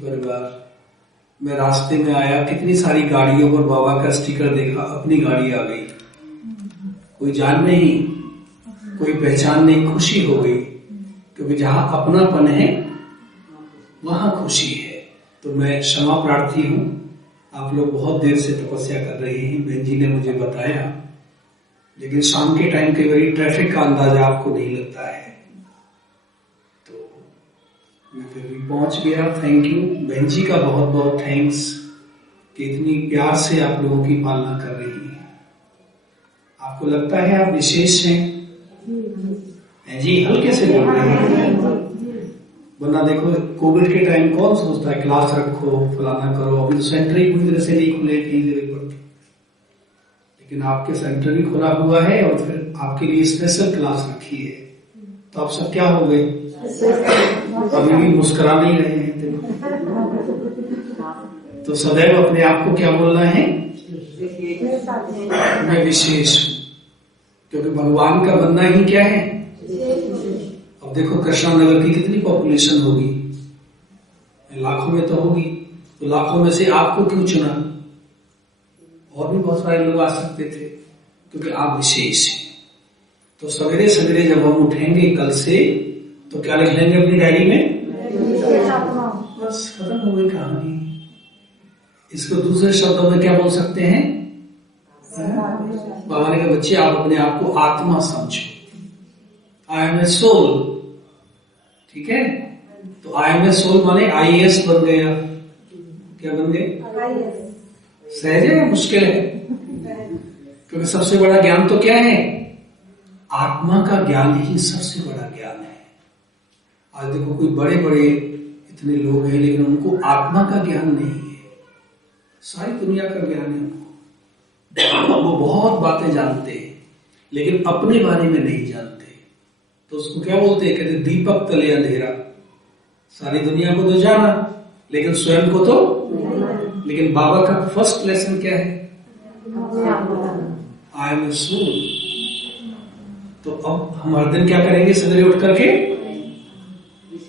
परिवार। मैं रास्ते में आया, कितनी सारी गाड़ियों पर बाबा का स्टिकर देखा, अपनी गाड़ी आ गई। कोई जान नहीं, कोई पहचान नहीं, खुशी हो गई, क्योंकि जहां अपनापन है वहां खुशी है। तो मैं क्षमा प्रार्थी हूं, आप लोग बहुत देर से तपस्या कर रहे हैं, बहन जी ने मुझे बताया, लेकिन शाम के टाइम कई बार ट्रैफिक का अंदाजा आपको नहीं लगता है, तो मैं फिर भी पहुंच गया। थैंक यू बहन जी का, बहुत बहुत थैंक्स कि इतनी प्यार से आप लोगों की पालना कर रही है। आपको लगता है आप विशेष हैं जी? हल्के से बोल रहे हैं, वरना देखो कोविड के टाइम कौन सोचता है क्लास रखो, फलाना करो। अभी तो सेंटर ही पूरी तरह से नहीं खुले कई जगह पर, लेकिन आपके सेंटर भी खुला हुआ है और फिर आपके लिए स्पेशल क्लास रखी है। तो आप सब क्या हो गए? अभी भी मुस्कुरा नहीं रहे हैं। तो सदैव अपने आप को क्या बोलना है? मैं विशेष हूं, क्योंकि भगवान का बनना ही क्या है? अब देखो कृष्णा नगर की कितनी पॉपुलेशन होगी, लाखों में तो होगी, तो लाखों में से आपको क्यों चुना? और भी बहुत सारे लोग आ सकते थे, क्योंकि आप विशेष हैं। तो सवेरे सवेरे जब हम उठेंगे कल से, तो क्या लिख लेंगे अपनी डायरी में? बस खत्म हो गई कहानी। इसको दूसरे शब्दों में क्या बोल सकते हैं? बाबा ने कहा बच्चे आप अपने आप को आत्मा समझो, आई एम ए सोल। ठीक है, तो आई एम ए सोल माने IAS बन गया। क्या बन गए? सहज है, मुश्किल है, क्योंकि सबसे बड़ा ज्ञान तो क्या है? आत्मा का ज्ञान ही सबसे बड़ा ज्ञान है। आज देखो कोई बड़े बड़े इतने लोग हैं, लेकिन उनको आत्मा का ज्ञान नहीं है। सारी दुनिया का ज्ञान है उनको, वो बहुत बातें जानते हैं, लेकिन अपने बारे में नहीं जानते। तो उसको क्या बोलते हैं? कहते दीपक तले अंधेरा। सारी दुनिया को तो जाना, लेकिन स्वयं को तो। लेकिन बाबा का फर्स्ट लेसन क्या है? I am a soul. तो अब हम हर दिन क्या करेंगे? सवेरे उठ करके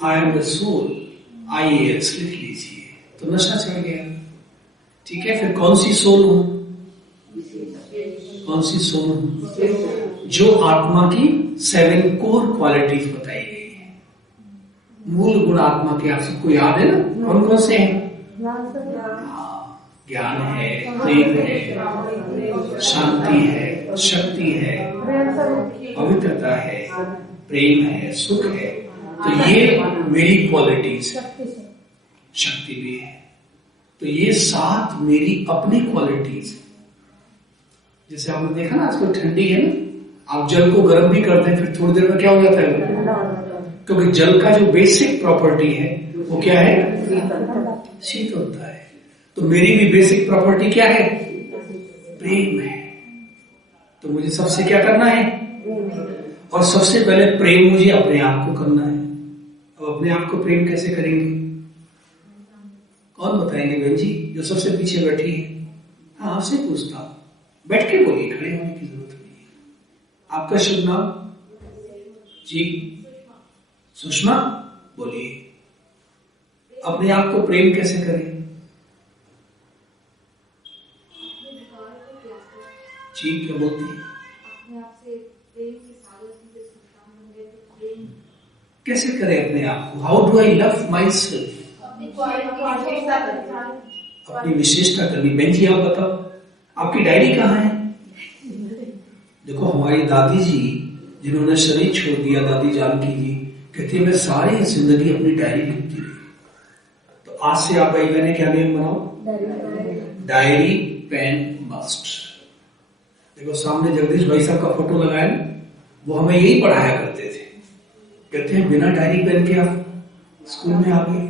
I am a soul, IAS लिख लीजिए, तो नशा चढ़ गया। ठीक है, फिर कौन सी सोल हूं? कौन सी सोल हूं? जो आत्मा की 7 कोर क्वालिटीज बताई गई है, मूल गुण आत्मा के। आप सबको याद है ना? कौन कौन से हैं? ज्ञान है, प्रेम है, शांति है, शक्ति है, पवित्रता है, प्रेम है, सुख है। तो ये मेरी क्वालिटीज है। शक्ति भी है। तो ये 7 मेरी अपनी क्वालिटीज है। जैसे आपने देखा ना, आजकल ठंडी है ना, आप जल को गर्म भी करते हैं, फिर थोड़ी देर में क्या हो जाता है? क्योंकि जल का जो बेसिक प्रॉपर्टी है वो क्या है? शीत होता है। तो मेरी भी बेसिक प्रॉपर्टी क्या है? प्रेम है। तो मुझे सबसे क्या करना है? और सबसे पहले प्रेम मुझे अपने आप को करना है। अब अपने आप को प्रेम कैसे करेंगे? कौन बताएंगे? बहन जी जो सबसे पीछे बैठी है। हाँ, आपसे पूछता हूं, बैठ के बोलिए, खड़े होने की जरूरत नहीं है। आपका शुभ नाम? जी सुषमा, बोलिए। अपने आप को प्रेम कैसे करें? जी क्या बोलती है? कैसे करें अपने आप को? How do I love my self? अपनी विशेषता करनी। बहन जी आप बताओ, आपकी डायरी कहाँ है? देखो हमारी दादी जी जिन्होंने शरीर छोड़ दिया, दादी जानकी जी, कहती है मैं सारी जिंदगी अपनी डायरी लिखती रही। तो आज से आप मैंने क्या नेम बनाओ? Diary pen must. देखो सामने जगदीश भाई साहब का फोटो लगाया ना, वो हमें यही पढ़ाया करते थे। कहते हैं बिना डायरी पेन के आप स्कूल में आ गए,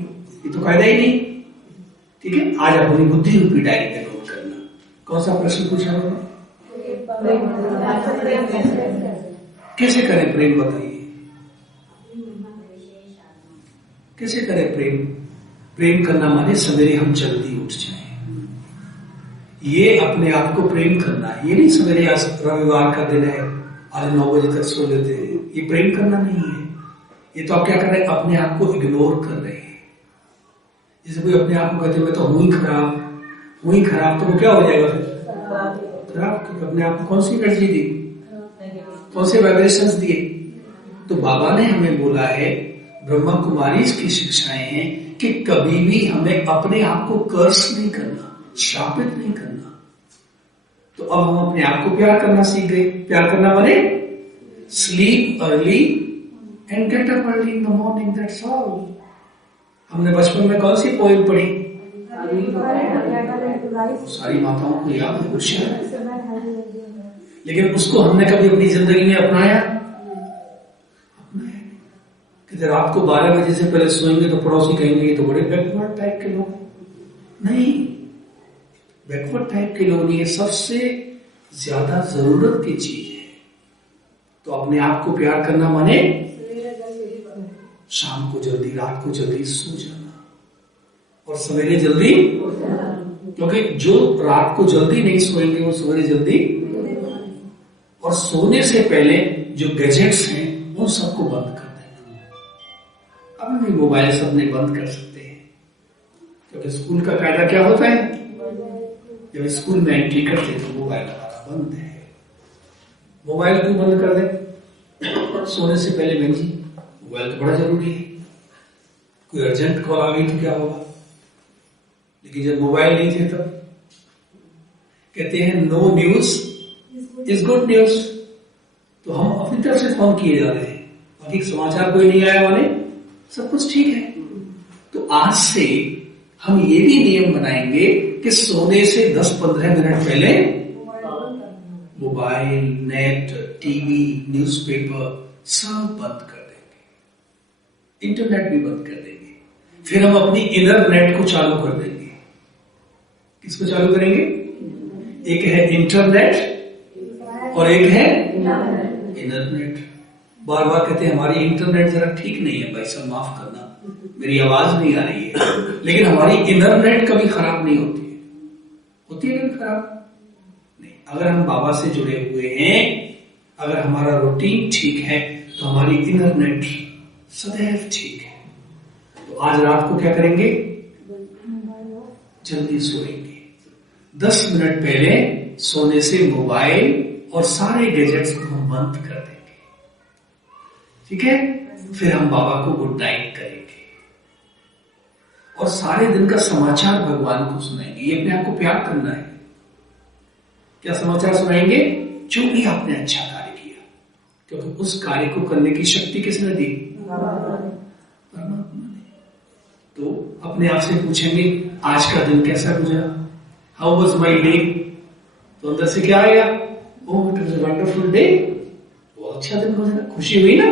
ये तो कायदा ही नहीं। ठीक है, आज अपनी बुद्धि रूपी डायरी पे नोट करना। कौन सा प्रश्न पूछा मैंने? कैसे करें प्रेम, बताइए कैसे करें प्रेम? प्रेम करना माने सवेरे हम जल्दी उठ जाएं। ये अपने आप को प्रेम करना है। ये नहीं सवेरे आज रविवार का दिन है, आज 9 बजे तक सो लेते हैं, ये प्रेम करना नहीं है। ये तो आप क्या कर रहे हैं? अपने आप को इग्नोर कर रहे हैं। जैसे कोई अपने आप को कहते मैं तो हूं ही खराब, तो वो क्या हो जाएगा फिर? खराब। क्योंकि अपने आप को कौन सी एनर्जी दी, कौन से वाइब्रेशंस दिए? तो बाबा ने हमें बोला है, ब्रह्मा कुमारी की शिक्षाएं हैं कि कभी भी हमें अपने आप को कर्स नहीं करना, शापित नहीं करना। तो अब हम अपने आप को प्यार करना सीख गए। प्यार करना माने sleep early and get up early in the morning, that's all. हमने बचपन में कौन सी पोएम पढ़ी? सारी माताओं को याद है, होशियार है, लेकिन उसको हमने कभी अपनी जिंदगी में अपनाया? कि रात को 12 बजे से पहले सोएंगे तो पड़ोसी कहेंगे ये तो बड़े बैकवर्ड टाइप के लोग। नहीं, बैकवर्ड टाइप के लोग नहीं, ये सबसे ज्यादा जरूरत की चीज है। तो अपने आप को प्यार करना माने शाम को जल्दी, रात को जल्दी सो जाना और सवेरे जल्दी, क्योंकि जो रात को जल्दी नहीं सोएंगे वो सवेरे जल्दी। और सोने से पहले जो गैजेट्स हैं उन सबको बंद कर देना। अब भी मोबाइल सबने बंद कर सकते हैं, क्योंकि स्कूल का कायदा क्या होता है, जब स्कूल में एंट्री करते तो मोबाइल हमारा बंद है। मोबाइल क्यों बंद कर दे? सोने से पहले बहन जी मोबाइल तो बड़ा जरूरी है, कोई अर्जेंट कॉल आ गई तो क्या होगा। लेकिन जब मोबाइल नहीं थे तब कहते हैं no news is good news. तो हम अपनी तरफ से फोन किए जा रहे हैं, बाकी समाचार कोई नहीं आया माने सब कुछ ठीक है। तो आज से हम ये भी नियम बनाएंगे कि सोने से 10-15 मिनट पहले मोबाइल, नेट, टीवी, न्यूज़पेपर सब बंद कर देंगे, इंटरनेट भी बंद कर देंगे। फिर हम अपनी इनर नेट को चालू कर देंगे। किसको चालू करेंगे? एक है इंटरनेट और एक है इनर नेट। बार बार कहते हैं हमारी इंटरनेट जरा ठीक नहीं है भाई साहब, माफ करना मेरी आवाज नहीं आ रही है। लेकिन हमारी इनर नेट कभी खराब नहीं होती है, होती है कभी खराब नहीं। अगर हम बाबा से जुड़े हुए हैं, अगर हमारा रूटीन ठीक है तो हमारी इनर नेट सदैव ठीक है। तो आज रात को क्या करेंगे? जल्दी सोएंगे। 10 मिनट पहले सोने से मोबाइल और सारे गैजेट्स को हम बंद कर देंगे, ठीक है? फिर हम बाबा को गुड नाइट करेंगे और सारे दिन का समाचार भगवान को सुनाएंगे। ये अपने आप को प्यार करना है। क्या समाचार सुनाएंगे? जो भी आपने अच्छा कार्य किया, क्योंकि उस कार्य को करने की शक्ति किसने दी? परमात्मा ने। तो अपने आप से पूछेंगे आज का दिन कैसा गुजरा, हाउ वाज माय डे? तो अंदर से क्या आएगा? Oh it was a wonderful day, बहुत अच्छा दिन गुजरा, खुशी हुई ना,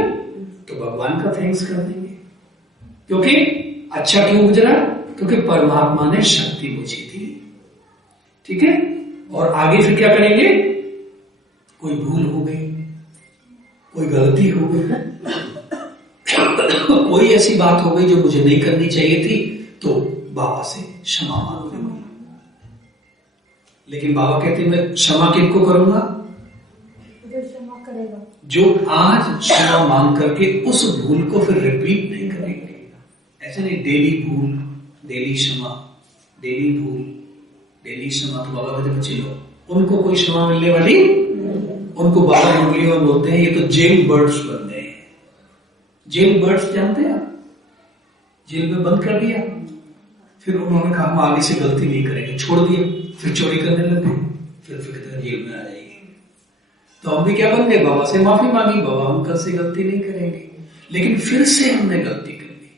तो भगवान का थैंक्स कर देंगे। क्योंकि अच्छा क्यों गुजरा? क्योंकि परमात्मा ने शक्ति मुझे दी, ठीक है? और आगे फिर क्या करेंगे? कोई भूल हो गई, कोई गलती हो गई, कोई ऐसी बात हो गई जो मुझे नहीं करनी चाहिए थी, तो बाबा से क्षमा मांग लूंगा। लेकिन बाबा कहते हैं मैं क्षमा किनको करूंगा? जो आज क्षमा मांग करके उस भूल को फिर रिपीट नहीं करेंगे। ऐसे नहीं डेली भूल, डेली क्षमा, डेली भूल, डेली क्षमा। तो बाबा कहते बच्चे लोग उनको कोई क्षमा मिलने वाली, उनको बाबा उंगली में बोलते हैं ये तो जेल बर्ड्स बन गए। जेल बर्ड्स जानते हैं आप? जेल में बंद कर दिया, फिर उन्होंने कहा हम आगे से गलती नहीं करेंगे, छोड़ दिया, फिर चोरी करने लगे, फिर जेल में आ जाएगी। तो हम भी क्या बन गए? बाबा से माफी मांगी, बाबा हम कल से गलती नहीं करेंगे। लेकिन फिर से हमने गलती कर ली,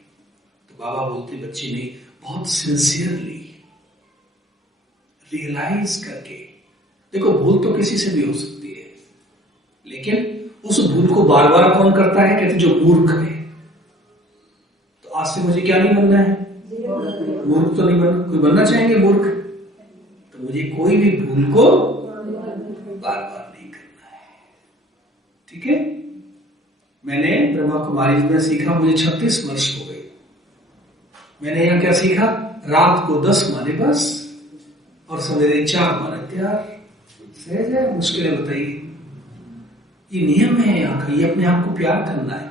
तो बाबा बोलते बच्चे ने बहुत सिंसियरली रियलाइज करके, देखो भूल तो किसी से भी हो सकती है, लेकिन उस भूल को बार बार कौन करता है? कहते जो मूर्ख है। तो आज से मुझे क्या नहीं बनना है? मूर्ख तो नहीं बनना। कोई बनना चाहेंगे मूर्ख? तो मुझे कोई भी भूल को बार बार नहीं करना है, ठीक है? मैंने ब्रह्मा कुमारी में सीखा, मुझे 36 वर्ष हो गए। मैंने यहां क्या सीखा? रात को 10 माने बस और सवेरे 4 माने तैयार। सहज है, मुश्किल है? बताइए। ये नियम है यहाँ का, ये अपने आप को प्यार करना है।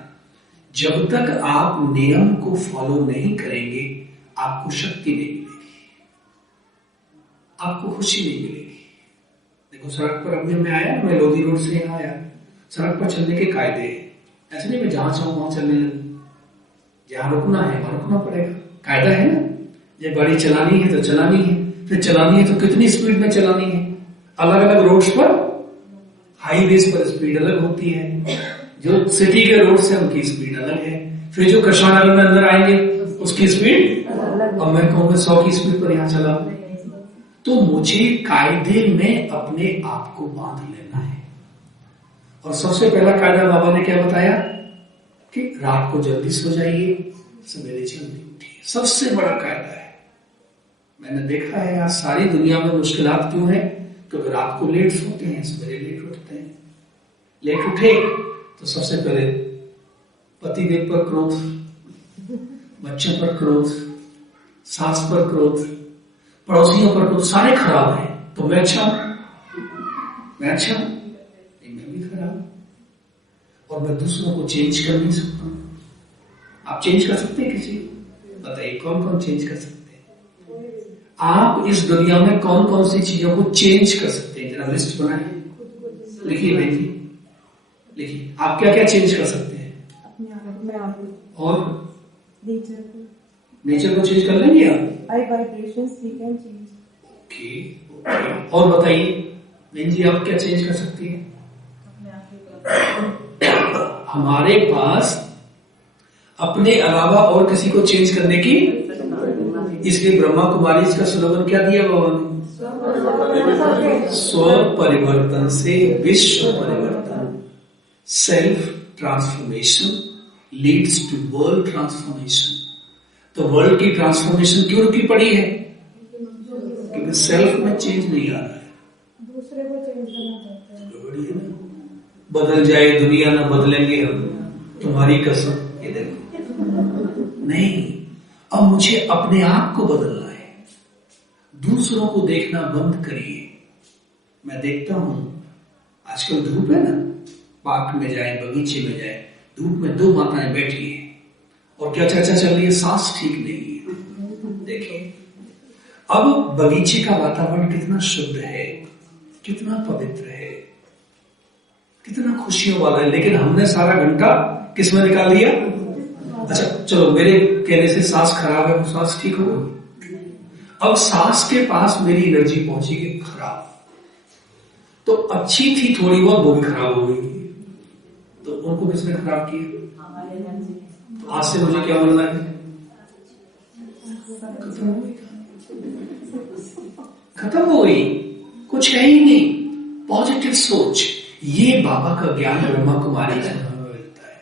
जब तक आप नियम को फॉलो नहीं करेंगे आपको शक्ति नहीं मिलेगी, आपको खुशी नहीं मिलेगी। देखो सड़क पर अभी मैं आया, मैं लोधी रोड से यहाँ आया, सड़क पर चलने के कायदे हैं। ऐसे नहीं मैं जहां चाहूं वहां चलने लगूं, जहां रुकना है वहां रुकना पड़ेगा, कायदा है ना। ये गाड़ी चलानी है तो चलानी है, फिर चलानी है तो कितनी स्पीड में चलानी है। अलग अलग रोड्स पर, हाईवेज पर स्पीड अलग होती है, जो सिटी के रोड से उनकी स्पीड अलग है। फिर जो कृष्णा नगर में अंदर आएंगे उसकी स्पीड, अब मैं कहूंगा 100 की स्पीड पर यहां चला। तो मुझे कायदे में अपने आप को बांध लेना है। और सबसे पहला कायदा बाबा ने क्या बताया कि रात को जल्दी सो जाइए, सवेरे जल्दी उठिए। सबसे बड़ा कायदा है। मैंने देखा है आज सारी दुनिया में मुश्किलात क्यों है, क्योंकि रात को लेट सोते हैं, सवेरे लेट उठते हैं। लेट उठे तो सबसे पहले पतिदेव पर क्रोध, बच्चों पर क्रोध, सास पर क्रोध, पड़ोसियों पर क्रोध, सारे खराब हैं। तो मैं अच्छा हूं, मैं अच्छा हूं, मैं भी खराब हूं। और मैं दूसरों को चेंज कर नहीं सकता हूं। आप चेंज कर सकते हैं किसी? बताइए कौन कौन चेंज कर सकते हैं? आप इस दुनिया में कौन कौन सी चीजों को चेंज कर सकते हैं? जरा लिस्ट बनाइए, लिखिए भाई जी, लिखिए। आप क्या क्या चेंज कर सकते हैं? अपने आप को। और नेचर को चेंज कर लेंगे आप? ओके। और बताइए बहन जी, आप क्या चेंज कर सकती हैं? हमारे पास अपने अलावा और किसी को चेंज करने की, इसलिए ब्रह्मा कुमारी इसका स्लोगन क्या दिया बाबा ने? स्व परिवर्तन से विश्व परिवर्तन। Self transformation leads to world transformation. तो वर्ल्ड की ट्रांसफॉर्मेशन क्यों रुकी पड़ी है? क्योंकि सेल्फ में चेंज नहीं आ रहा है, दूसरे को चेंज करना चाहते हैं ना। बदल जाए दुनिया ना बदलेंगे हम, तुम्हारी कसम। ये देखो, नहीं, अब मुझे अपने आप को बदलना है। दूसरों को देखना बंद करिए। मैं देखता हूं आजकल धूप है ना, पार्क में जाए, बगीचे में जाए, धूप में 2 माताएं बैठी है और क्या चर्चा चल रही है? सांस ठीक नहीं है। देखिए, अब बगीचे का वातावरण कितना शुद्ध है, कितना पवित्र है, कितना खुशियों वाला है, लेकिन हमने सारा घंटा किस में निकाल दिया? अच्छा चलो, मेरे कहने से सांस खराब है, वो सांस ठीक हो गई। अब सांस के पास मेरी एनर्जी पहुंचेगी खराब, तो अच्छी थी थोड़ी बहुत, वो भी खराब हो गई। तो उनको किसने खराब किया? तो आज से मुझे क्या बोलना है? खत्म हो गई, कुछ है ही नहीं। पॉजिटिव सोच, ये बाबा का ज्ञान ब्रह्मा कुमारी से हमें मिलता है।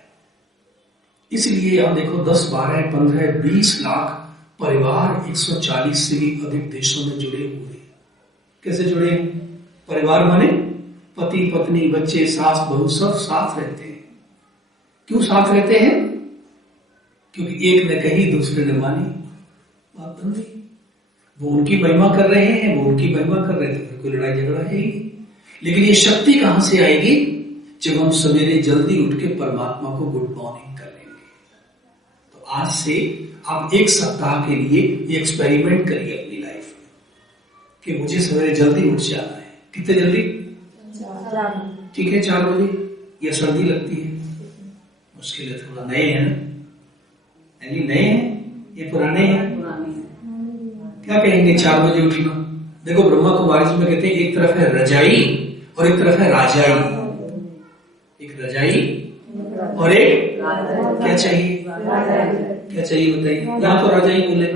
इसलिए आप देखो 10, 12, 15, 20 लाख परिवार 140 से भी अधिक देशों में जुड़े हुए हैं। कैसे जुड़े? परिवार माने पति पत्नी बच्चे सास बहू सब साथ रहते हैं। क्यों साथ रहते हैं? क्योंकि एक ने कही दूसरे ने मानी, बात बन गई। वो उनकी महिमा कर रहे हैं, वो उनकी महिमा कर रहे थे, कोई लड़ाई झगड़ा है ही। लेकिन ये शक्ति कहां से आएगी? जब हम सवेरे जल्दी उठ के परमात्मा को गुड मॉर्निंग कर लेंगे। तो आज से आप 1 सप्ताह के लिए ये एक्सपेरिमेंट करिए अपनी लाइफ में कि मुझे सवेरे जल्दी उठ जाना है। कितने जल्दी? 4। ठीक है, 4 बजे। या सर्दी लगती है? मुश्किल है थोड़ा, नए हैं ना, यानी नए हैं, ये पुराने हैं। क्या कहेंगे 4 बजे उठना? देखो ब्रह्मा कुमारी जी में कहते हैं एक तरफ है रजाई और एक तरफ है राजाई। एक रजाई और एक क्या चाहिए? क्या चाहिए बताइए? यहाँ तो रजाई बोले,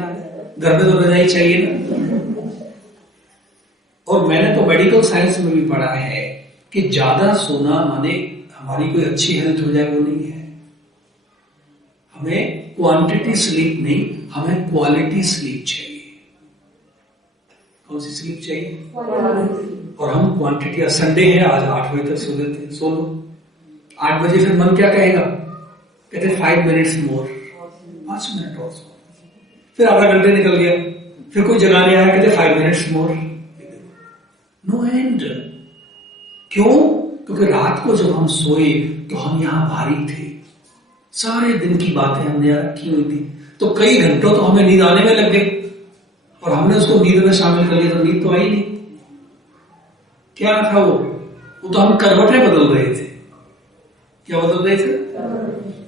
घर में तो रजाई चाहिए ना। और मैंने तो मेडिकल साइंस में भी पढ़ा है कि ज्यादा सोना माने हमारी कोई अच्छी हेल्थ हो जाए, वो नहीं है। हमें क्वांटिटी स्लीप नहीं, हमें क्वालिटी स्लीप चाहिए। कौन सी स्लीप चाहिए? और हम क्वांटिटी, संडे है आज 8 बजे तक सो लेते हैं, सो लो। 8 बजे फिर मन क्या कहेगा? कहते 5 मिनट्स मोर, 5 मिनट और सो। फिर आधा घंटे निकल गया, फिर कोई जगाने आया, कहते 5 मिनट्स मोर। No and. क्यों? क्योंकि रात को जब हम सोए तो हम यहां भारी थे, सारे दिन की बातें हमने रखी हुई थी, तो कई घंटों तो हमें नींद आने में लग गई और हमने उसको नींद में शामिल कर लिया, तो नींद तो आई नहीं। क्या था वो तो हम करवटें बदल रहे थे। क्या बदल रहे थे?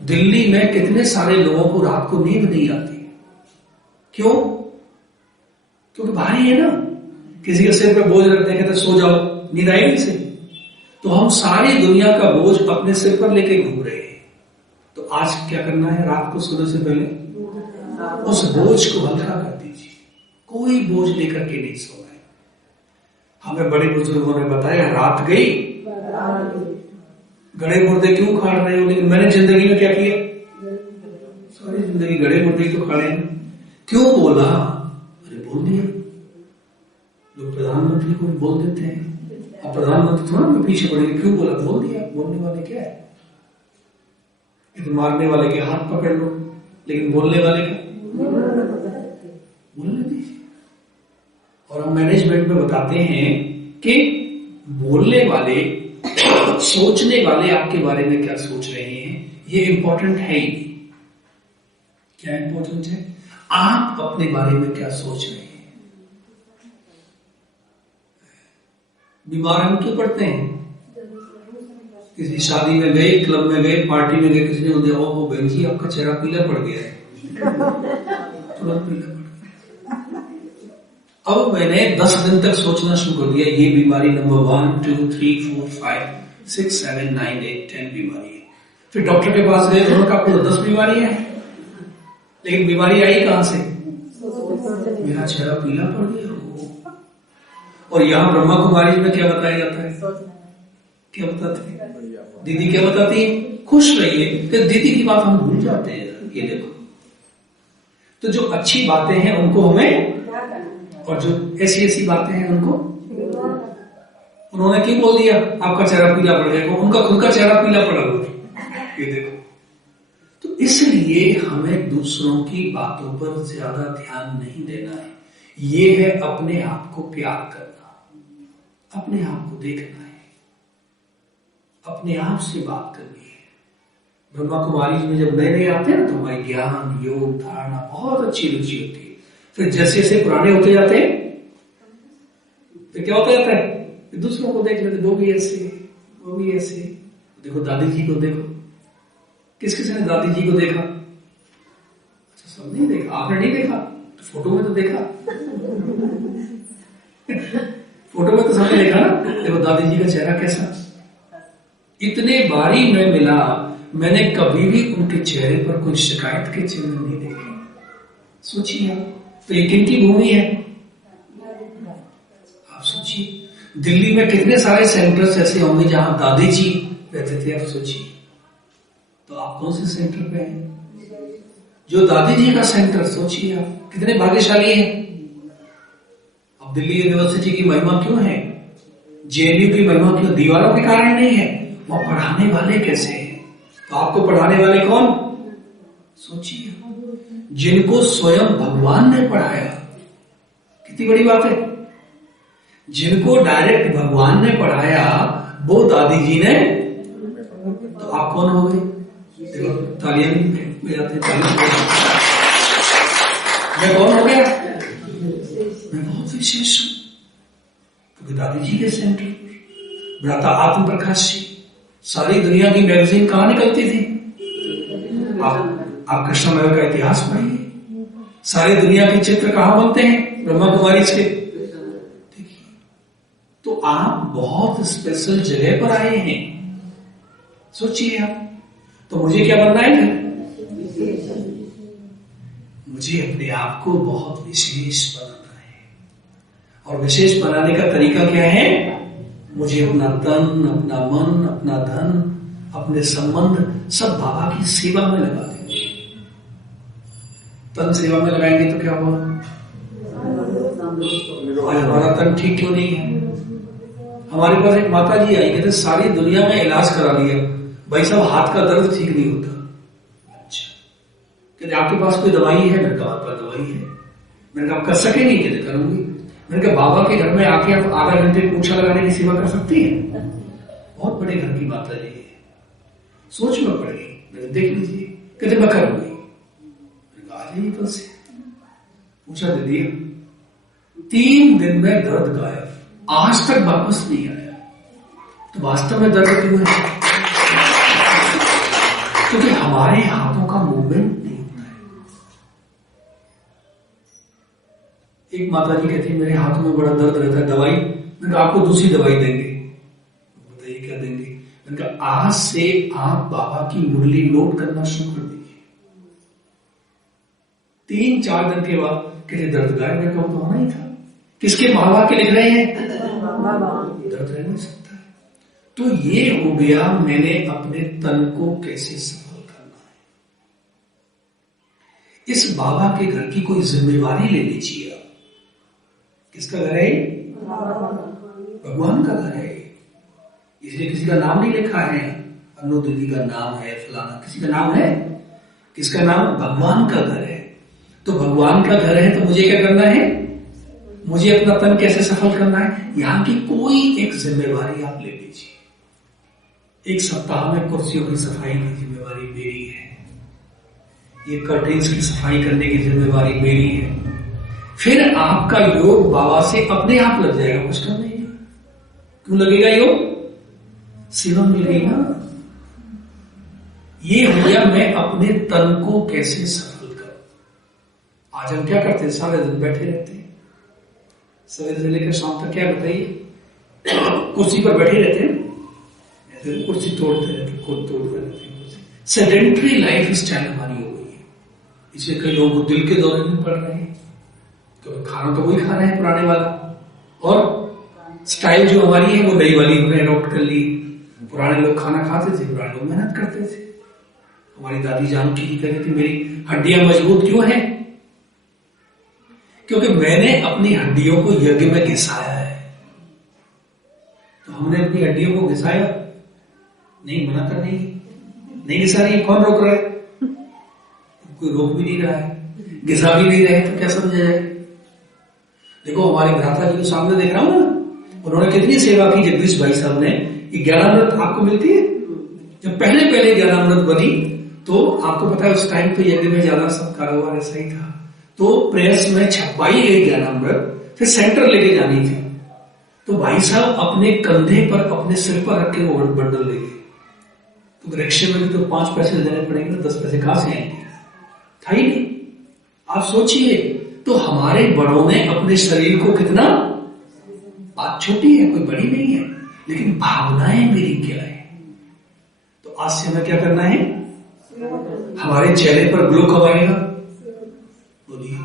दिल्ली में कितने सारे लोगों को रात को नींद नहीं आती। क्यों? क्योंकि भारी है ना, किसी के सिर पे बोझ रख देंगे तो सो जाओ, नींद आएगी से। तो हम सारी दुनिया का बोझ अपने सिर पर लेके घूम रहे हैं। तो आज क्या करना है? रात को सोने से पहले उस बोझ को हल्का कर दीजिए। कोई बोझ लेकर के नहीं सोना है। हमें बड़े बुजुर्गों ने बताया, रात गई गड़े मुर्दे क्यों खाड़ रहे हो? लेकिन मैंने जिंदगी में क्या किया? सारी जिंदगी गड़े मुर्दे तो खाड़े हैं। क्यों बोला? अरे बोल दिया। लोग प्रधानमंत्री को भी बोल देते हैं, अब प्रधानमंत्री थोड़ा मैं पीछे पड़ेंगे, क्यों बोला? बोल दिया। बोलने वाले क्या है? मारने वाले के हाथ पकड़ लो, लेकिन बोलने वाले का बोलने दीजिए। और हम मैनेजमेंट में बताते हैं कि बोलने वाले, सोचने वाले आपके बारे में क्या सोच रहे हैं, ये इंपॉर्टेंट है ही। क्या इंपॉर्टेंट है? आप अपने बारे में क्या सोच रहे हैं। बीमार हम क्यों पड़ते हैं? किसी शादी में गए, क्लब में गए, पार्टी में गए, किसी ने बोला ओ बहन जी आपका चेहरा पीला पड़ गया है, तुरंत पीला पड़ गया। अब मैंने 10 दिन तक सोचना शुरू कर दिया, ये बीमारी नंबर 1, 2, 3, 4, 5, 6, 7, 9, 8, 10 बीमारी है। फिर डॉक्टर के पास गए, उन्होंने कहा आपको 10 बीमारी है। लेकिन बीमारी आई कहां से? मेरा चेहरा पीला पड़ गया। और यहां ब्रह्मा कुमारी में क्या बताया जाता है? क्या बताते हैं? दीदी क्या बताती है? खुश रहिए। तो दीदी की बात हम भूल जाते हैं। ये देखो, तो जो अच्छी बातें हैं उनको हमें, और जो ऐसी ऐसी बातें हैं उनको, उन्होंने क्यों बोल दिया आपका चेहरा पीला पड़ गया? उनका खुद का चेहरा पीला पड़ा हुआ। ये देखो, तो इसलिए हमें दूसरों की बातों पर ज्यादा ध्यान नहीं देना है। ये है अपने आप को प्यार करना, अपने आप को देखना है, अपने आप से बात करनी है। ब्रह्मा कुमारी में जब नए नए आते हैं ना, तो हमारी ज्ञान, योग, धारणा बहुत अच्छी रुचि होती है। फिर जैसे जैसे पुराने होते जाते हैं, फिर क्या होता जाता है? दूसरों को देख लेते, वो भी ऐसे, वो भी ऐसे। देखो दादी जी को देखो, किस किसी ने दादी जी को देखा? अच्छा, सब नहीं देखा। आपने नहीं देखा तो फोटो में तो देखा। फोटो में तो सबने देखा ना। देखो दादी जी का चेहरा कैसा। इतने बारी मैं मिला, मैंने कभी भी उनके चेहरे पर कोई शिकायत के चिन्ह नहीं देखे। सोचिए आप, तो ये किन की भूमि है? आप सोचिए, दिल्ली में कितने सारे सेंटर्स ऐसे होंगे जहां दादी जी रहते थे। आप सोचिए, तो आप कौन से सेंटर पे हैं? जो दादी जी का सेंटर, सोचिए आप कितने भाग्यशाली हैं। अब दिल्ली यूनिवर्सिटी की महिमा क्यों है? जेएनयू की महिमा क्यों? दीवारों के कारण नहीं है, वो पढ़ाने वाले कैसे हैं। तो आपको पढ़ाने वाले कौन? सोचिए, जिनको स्वयं भगवान ने पढ़ाया। कितनी बड़ी बात है। जिनको डायरेक्ट भगवान ने पढ़ाया, वो दादी जी ने, तो आप कौन हो गए? देखो तालियां बजाते, मैं कौन हो गया? मैं बहुत विशेष हूं, क्योंकि दादी जी के सेंटर पर भ्राता आत्म प्रकाश जी। सारी दुनिया की मैगजीन कहां निकलती थी? आप कृष्णमय का इतिहास पढ़िए, सारी दुनिया के चित्र कहां बनते हैं? ब्रह्मा कुमारी के। देखिए, तो आप बहुत स्पेशल जगह पर आए हैं। सोचिए आप, तो मुझे क्या बनना है? मुझे अपने आप को बहुत विशेष बनाना है। और विशेष बनाने का तरीका क्या है? मुझे अपना तन, अपना मन, अपना धन, अपने संबंध सब बाबा की सेवा में लगा देंगे। तन सेवा में लगाएंगे तो क्या होगा? आज हमारा तन ठीक क्यों नहीं है? हमारे पास एक माता जी आई, कहते सारी दुनिया में इलाज करा लिया, भाई साहब हाथ का दर्द ठीक नहीं होता। अच्छा, कहते आपके पास कोई दवाई है? मेरे कहा पास दवाई है। मैंने कहा आप कर सकेंगे? कहते करूंगी। मैंने कहा बाबा के घर में आके आप आधा घंटे पूछा लगाने की सेवा कर सकती है? बहुत बड़े घर की माता जी है, सोच में पड़ गई। मैंने देख लीजिए, कहते मैं करूंगी। मैंने कहा आई तुलसी, पूछा दे दिया। 3 दिन में दर्द गायब, आज तक वापस नहीं आया। तो वास्तव में दर्द क्यों है? क्योंकि हमारे हाथों का मूवमेंट नहीं होता है। एक माता जी कहती है मेरे हाथों में बड़ा दर्द रहता है, दवाई? मैंने कहा आपको दूसरी दवाई देंगे। बताइए क्या देंगे? मैंने कहा आज से आप बाबा की मुरली नोट करना शुरू कर दीजिए। 3-4 दिन के बाद कहते दर्द गायब। मैंने कहा तो होना ही था। किसके बाबा के लिख रहे हैं? दर्द रह नहीं सकता। तो ये हो गया मैंने अपने तन को कैसे सफल करना है। इस बाबा के घर की कोई जिम्मेवारी ले लीजिए आप। किसका घर है? भगवान का घर है। इसलिए किसी का नाम नहीं लिखा है, अनु दीदी का नाम है, फलाना किसी का नाम है। किसका नाम? भगवान का घर है। तो भगवान का घर है तो मुझे क्या करना है? मुझे अपना तन कैसे सफल करना है? यहां की कोई एक जिम्मेवारी आप ले लीजिए। एक सप्ताह में कुर्सियों की सफाई की जिम्मेवारी मेरी है, ये कर्टेन्स की सफाई करने की जिम्मेवारी मेरी है। फिर आपका योग बाबा से अपने आप लग जाएगा, कुछ करना नहीं। क्यों लगेगा योग? सेवा मिलेगी ना। ये हो गया मैं अपने तन को कैसे सफल करूं। आज हम क्या करते हैं? सारे दिन बैठे रहते हैं, सवेरे से लेकर शाम तक। क्या बताइए? कुर्सी पर बैठे रहते हैं, कुर्सी तोड़ते रहते, खुद तोड़ते रहते। सेडेंटरी लाइफ स्टाइल हमारी हो गई है। इसलिए कई लोगों को दिल के दौरे में पड़ रहे हैं, तो खाना तो वही खा रहे हैं पुराने वाला, और स्टाइल जो हमारी है वो नई वाली हमने अडॉप्ट कर ली। पुराने लोग खाना खाते थे, पुराने लोग मेहनत करते थे। हमारी दादी जान की कहती थी मेरी हड्डियां मजबूत क्यों हैं? क्योंकि मैंने अपनी हड्डियों को यज्ञ में घिसाया है। तो हमने अपनी हड्डियों को घिसाया नहीं, मना कर नहीं घिसा रही है। कौन रोक रहा है? कोई रोक भी नहीं रहा है, घिसा भी नहीं रहे, तो क्या समझा जाए? देखो हमारे भ्राता जी को सामने देख रहा हूं ना, उन्होंने कितनी सेवा की। जगदीश भाई साहब ने 11 आपको मिलती है। जब पहले 11 बनी तो आपको पता है उस टाइम तो यज्ञ में ज्यादा सब कारोबार ऐसा ही था। तो प्रेस में छपवाई गई 11 फिर सेंटर लेके जानी थी। तो भाई साहब अपने कंधे पर अपने सिर पर रख के वो बंडल ले गए। तो रिक्शे में भी तो 5 पैसे देने पड़ेंगे ना, 10 पैसे कहां से आएंगे? था ही नहीं। आप सोचिए, तो हमारे बड़ों ने अपने शरीर को कितना, बात छोटी है कोई बड़ी नहीं है, लेकिन भावनाएं मेरी क्या है। तो आज से हमें क्या करना है? हमारे चेहरे पर ग्लो कब आएगा? बोलिए,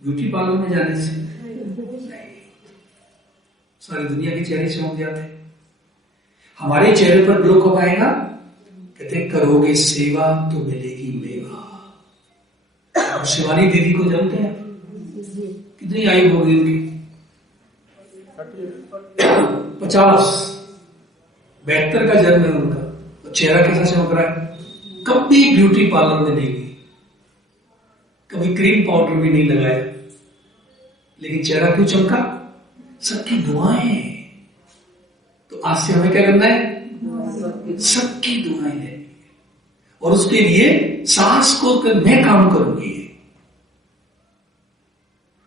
ब्यूटी पार्लर में जाने से सारी दुनिया के चेहरे चमक जाते हैं। हमारे चेहरे पर ग्लो कब आएगा? कहते करोगे सेवा तो मिलेगी मेवा। शिवानी दीदी को जानते हैं? कितनी आयु होगी उनकी? 50, 72 का जन्म है उनका। तो चेहरा कैसा चमक रहा है? कभी ब्यूटी पार्लर में नहीं गई, कभी क्रीम पाउडर भी नहीं लगाया, लेकिन चेहरा क्यों चमका? सबकी दुआएं। तो आज से हमें क्या करना है? सबकी दुआएं लेनी है, और उसके लिए सास को मैं काम करूंगी।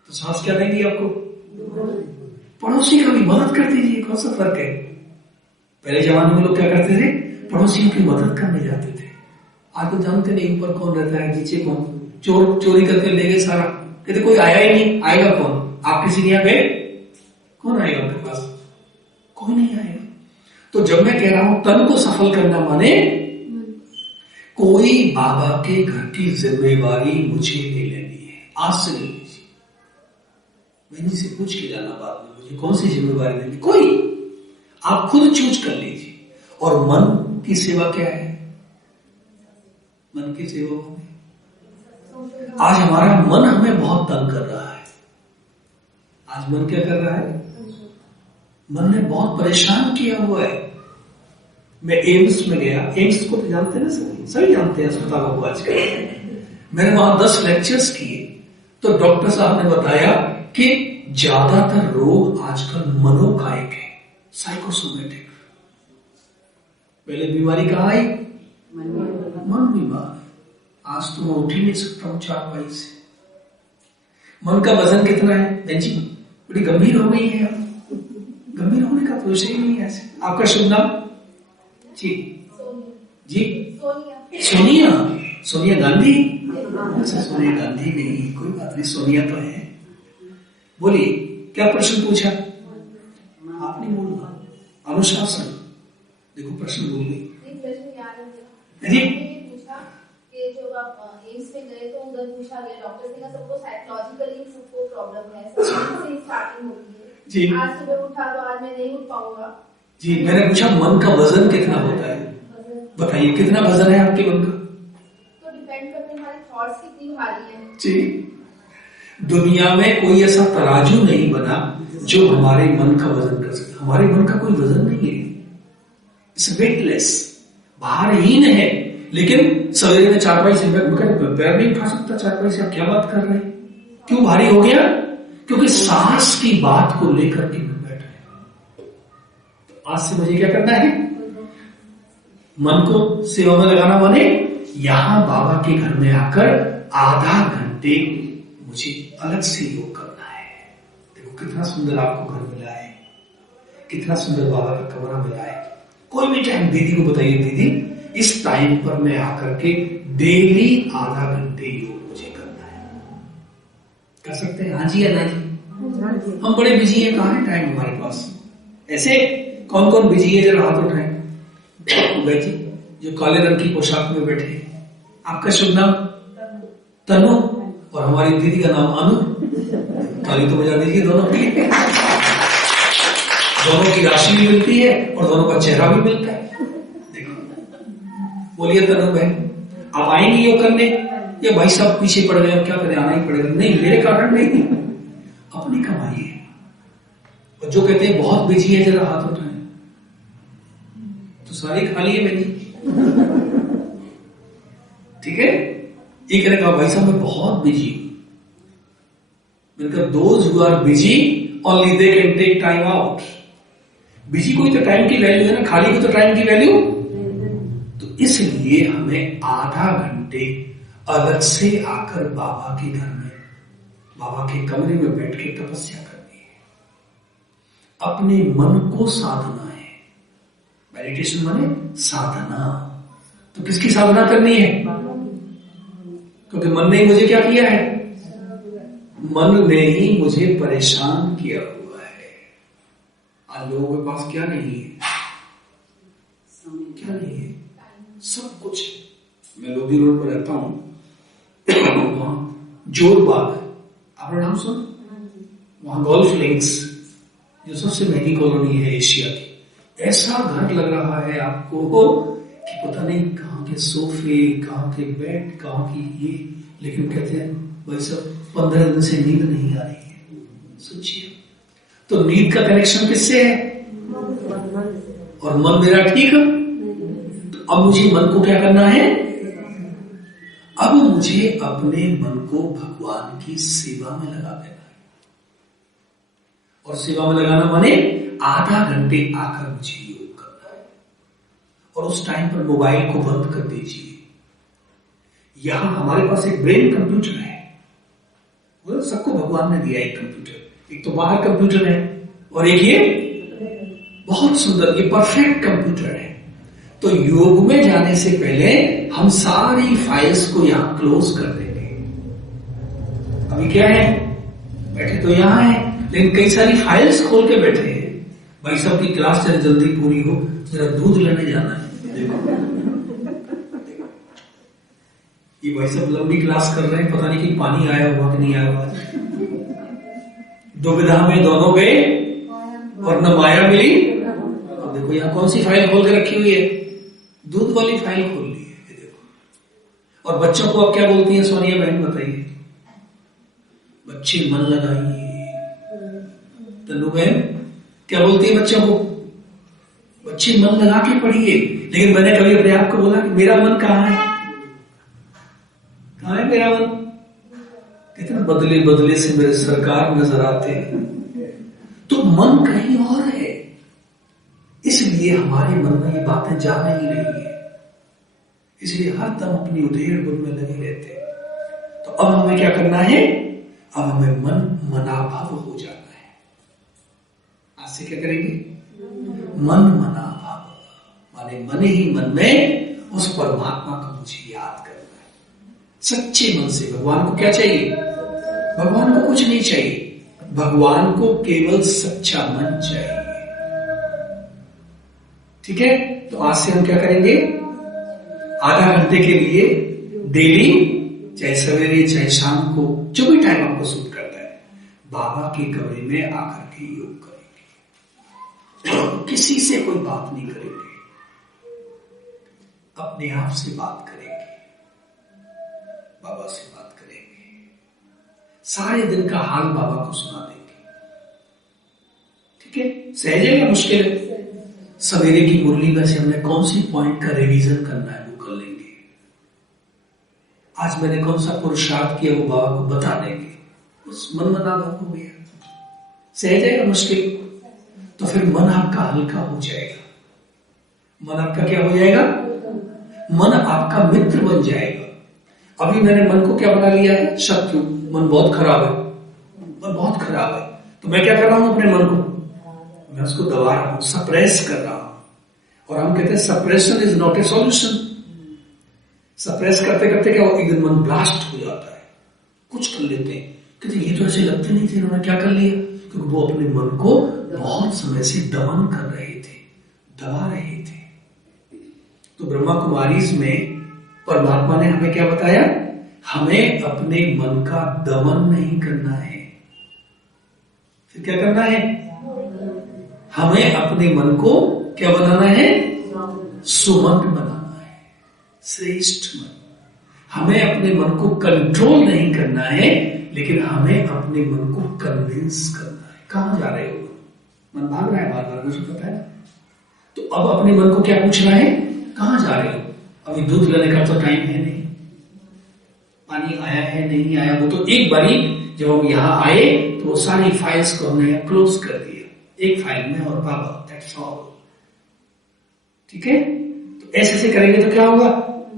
तो सास क्या देंगी आपको? पड़ोसी का भी मदद कर दीजिए। कौन सा फर्क है? पहले जमाने में लोग क्या करते थे? पड़ोसियों की मदद करने जाते थे। आज तो जानते नहीं ऊपर कौन रहता है, नीचे कौन। चोरी करके ले गए सारा, कहते कोई आया ही नहीं, आएगा कौन? आप किसी के यहाँ गए? कौन आएगा आपके पास? कोई नहीं आएगा। तो जब मैं कह रहा हूं तन को सफल करना माने कोई बाबा के घर की जिम्मेवारी मुझे नहीं लेनी है। आज से ले लीजिए, मैंने से पूछ के जाना बाद में मुझे कौन सी जिम्मेवारी लेनी। कोई आप खुद चूज कर लीजिए। और मन की सेवा क्या है? मन की सेवा आज हमारा मन हमें बहुत तंग कर रहा है। आज मन क्या कर रहा है? मन ने बहुत परेशान किया हुआ है। मैं एम्स में गया, एम्स को तो जानते हैं ना, सभी जानते हैं अस्पतालों को आजकल। मैंने वहां 10 लेक्चर्स किए, तो डॉक्टर साहब ने बताया कि ज्यादातर रोग आजकल मनोकायिक है, साइकोसोमेटिक। पहले बीमारी कहां आई? मन बीमार। आज तो मैं उठ ही नहीं सकता हूं चारपाई से। मन का वजन कितना है बहन जी? बड़ी गंभीर हो गई है आप। गंभीर होने का तो विषय ही नहीं है ऐसे। आपका शुभ नाम? जी जी सोनिया। सोनिया गांधी? अच्छा सोनिया गांधी नहीं, कोई बात नहीं, सोनिया तो है। बोलिए क्या प्रश्न पूछा? आप नहीं बोलना, अनुशासन। देखो प्रश्न बोल गई जी। जब आप एम्स में गए तो उधर पूछा गया, डॉक्टर ने कहा सबको साइकोलॉजिकली सबको प्रॉब्लम है, सब से स्टार्टिंग होती है जी। आज सुबह उठा तो आज मैं नहीं उठ पाऊंगा जी। मैंने पूछा मन का वजन कितना होता है, बताइए कितना वजन है आपके मन का? तो डिपेंड करते हैं हमारे थॉट्स कितनी भारी है जी। दुनिया में कोई ऐसा तराजू नहीं बना जो हमारे मन का वजन कर सके। हमारे मन का कोई वजन नहीं है, इट्स वेटलेस, भारहीन है। लेकिन सवेरे में चारपाई से पैर नहीं उठा सकता चारपाई से। आप क्या बात कर रहे हैं? क्यों भारी हो गया? क्योंकि सांस की बात को लेकर के मैं बैठ रहे। तो आज से मुझे क्या करना है? मन को सेवा में लगाना, माने यहां बाबा के घर में आकर आधा घंटे मुझे अलग से योग करना है। देखो कितना सुंदर आपको घर मिला है, कितना सुंदर बाबा का कमरा मिला है। कोई भी टाइम दीदी को बताइए, दीदी इस टाइम पर मैं आकर के डेली आधा घंटे योग मुझे करना है। कर सकते हैं? हाँ जी या ना जी? हम बड़े बिजी हैं, कहां है टाइम हमारे पास? ऐसे कौन कौन बिजी है जरा हाथ उठाएं। भाई जी जो काले रंग की पोशाक में बैठे हैं, आपका शुभ नाम? तनु। और हमारी दीदी का नाम अनु। ताली तो बजा दीजिए दोनों की। दोनों की राशि भी मिलती है और दोनों का चेहरा भी मिलता है। बोलिए तनु बहन, आप आएंगी योग करने या भाई साहब पीछे पड़ गए, क्या करें, आना ही पड़ेगा? नहीं, मेरे कारण नहीं, अपनी कमाइए। और जो कहते हैं बहुत बिजी है जरा हाथ उठाएं, तो सारी खाली है बहन जी। ठीक है? ये कहने का भाई साहब मैं बहुत बिजी हूं। मैंने कहा those who are busy only they can take time out. Busy को तो टाइम की वैल्यू है ना, खाली को तो टाइम की वैल्यू। तो इसलिए हमें आधा घंटे अलग से आकर बाबा के घर में, बाबा के कमरे में बैठ के तपस्या करनी है। अपने मन को साधना है। मेडिटेशन माने साधना। तो किसकी साधना करनी है? क्योंकि मन ने मुझे क्या किया है? मन ने ही मुझे परेशान किया हुआ है। आज लोगों के पास क्या नहीं है? क्या नहीं है? सब कुछ। मैं लोधी रोड पर रहता हूं, वहां जोरबाग, आपने नाम सुना? वहां गोल्फ लिंक्स, जो सबसे महंगी कॉलोनी है एशिया की। ऐसा घर लग रहा है आपको कि पता नहीं कहां के सोफे, कहां के बेड, कहां की ये, लेकिन कहते हैं भाई सब 15 दिन से नींद नहीं आ रही है। सोचिए, तो नींद का कनेक्शन किससे है? और मन मेरा ठीक है। तो अब मुझे मन को क्या करना है? अब मुझे अपने मन को भगवान की सेवा में लगा देना है। और सेवा में लगाना माने आधा घंटे आकर मुझे योग करना है। और उस टाइम पर मोबाइल को बंद कर दीजिए। यहां हमारे पास एक ब्रेन कंप्यूटर है, वो सबको भगवान ने दिया एक कंप्यूटर। एक तो बाहर कंप्यूटर है और एक ये बहुत सुंदर, ये परफेक्ट कंप्यूटर है। तो योग में जाने से पहले हम सारी फाइल्स को यहां क्लोज कर देंगे। अभी क्या है, बैठे तो यहां है, लेकिन कई सारी फाइल्स खोल के बैठे हैं। भाई साहब की क्लास जरा जल्दी पूरी हो, जरा दूध लेने जाना है। देखो ये भाई साहब लंबी क्लास कर रहे हैं, पता नहीं कि पानी आया हुआ कि नहीं आया हुआ। दुविधा में दोनों गए और न माया मिली। अब देखो यहाँ कौन सी फाइल खोल के रखी हुई है? दूध वाली फाइल खोल ली है। देखो, और बच्चों को अब क्या बोलती है सोनिया बहन, बताइए? बच्चे मन लगाइए। तन्नू बहन क्या बोलती है बच्चों को? बच्चे मन लगा के पढ़िए। लेकिन मैंने कभी अपने आप को बोला कि मेरा मन कहाँ है? कहाँ है मेरा मन? कितना बदले बदले से मेरे सरकार नजर आते हैं। तो मन कहीं और है, इसलिए हमारे मन में ये बातें जा नहीं रही है। इसलिए हर दम अपनी उधेड़ बुन में लगे रहते हैं। तो अब हमें क्या करना है? अब हमें मन मनाभव हो जाना है। आज से क्या करेंगे? मन मनाभव, माने मन ही मन में उस परमात्मा को मुझे याद करना है सच्चे मन से। भगवान को क्या चाहिए? भगवान को कुछ नहीं चाहिए, भगवान को केवल सच्चा मन चाहिए। ठीक है? तो आज से हम क्या करेंगे? आधा घंटे के लिए डेली, चाहे सवेरे चाहे शाम को, जो भी टाइम आपको सूट करता है, बाबा के कमरे में आकर के योग करेंगे। किसी से कोई बात नहीं करेंगे, अपने आप से बात करेंगे, बाबा से बात करेंगे, सारे दिन का हाल बाबा को सुना देंगे। ठीक है? सहज है या मुश्किल है? सवेरे की मुरली में से हमने कौन सी पॉइंट का रिवीजन करना है वो कर लेंगे। आज मैंने कौन सा पुरुषार्थ किया वो बाबा को बता देंगे। उस मन मनाभव हो गया। सहज है या मुश्किल? तो फिर मन आपका हल्का हो जाएगा। मन आपका क्या हो जाएगा? मन आपका मित्र बन जाएगा। अभी मैंने मन को क्या बना लिया है? शत्रु। मन बहुत खराब है, मन बहुत खराब है। तो मैं क्या कर रहा हूं? अपने मन को मैं उसको दबा रहा हूं, सप्रेस कर रहा हूं। और हम कहते हैं suppression is not a solution. Suppress करते करते क्या होगा? एक दिन मन ब्लास्ट हो जाता है, कुछ कर लेते हैं, कहते ये तो ऐसे लगते नहीं थे, इन्होंने क्या कर लिया? क्योंकि वो अपने मन को बहुत समय से दमन कर रहे थे, दबा रहे थे। तो ब्रह्मा कुमारीज में परमात्मा ने हमें क्या बताया? हमें अपने मन का दमन नहीं करना है। फिर क्या करना है? हमें अपने मन को क्या बनाना है? सुमंत बनाना है, श्रेष्ठ मन। हमें अपने मन को कंट्रोल नहीं करना है, लेकिन हमें अपने मन को कन्विंस करना है। कहां जा रहे हो? मन भाग रहा है बार बार, मुझे पता है। तो अब अपने मन को क्या पूछना है? कहां जा रहे हो? अभी दूध लेने का तो टाइम है नहीं, पानी आया है नहीं आया, वो तो एक बारी जब हम यहां आए तो वो सारी फाइल्स को हमने क्लोज कर दिया, एक फाइल में और बाबा, दैट्स ऑल। ठीक है? तो ऐसे करेंगे तो क्या होगा?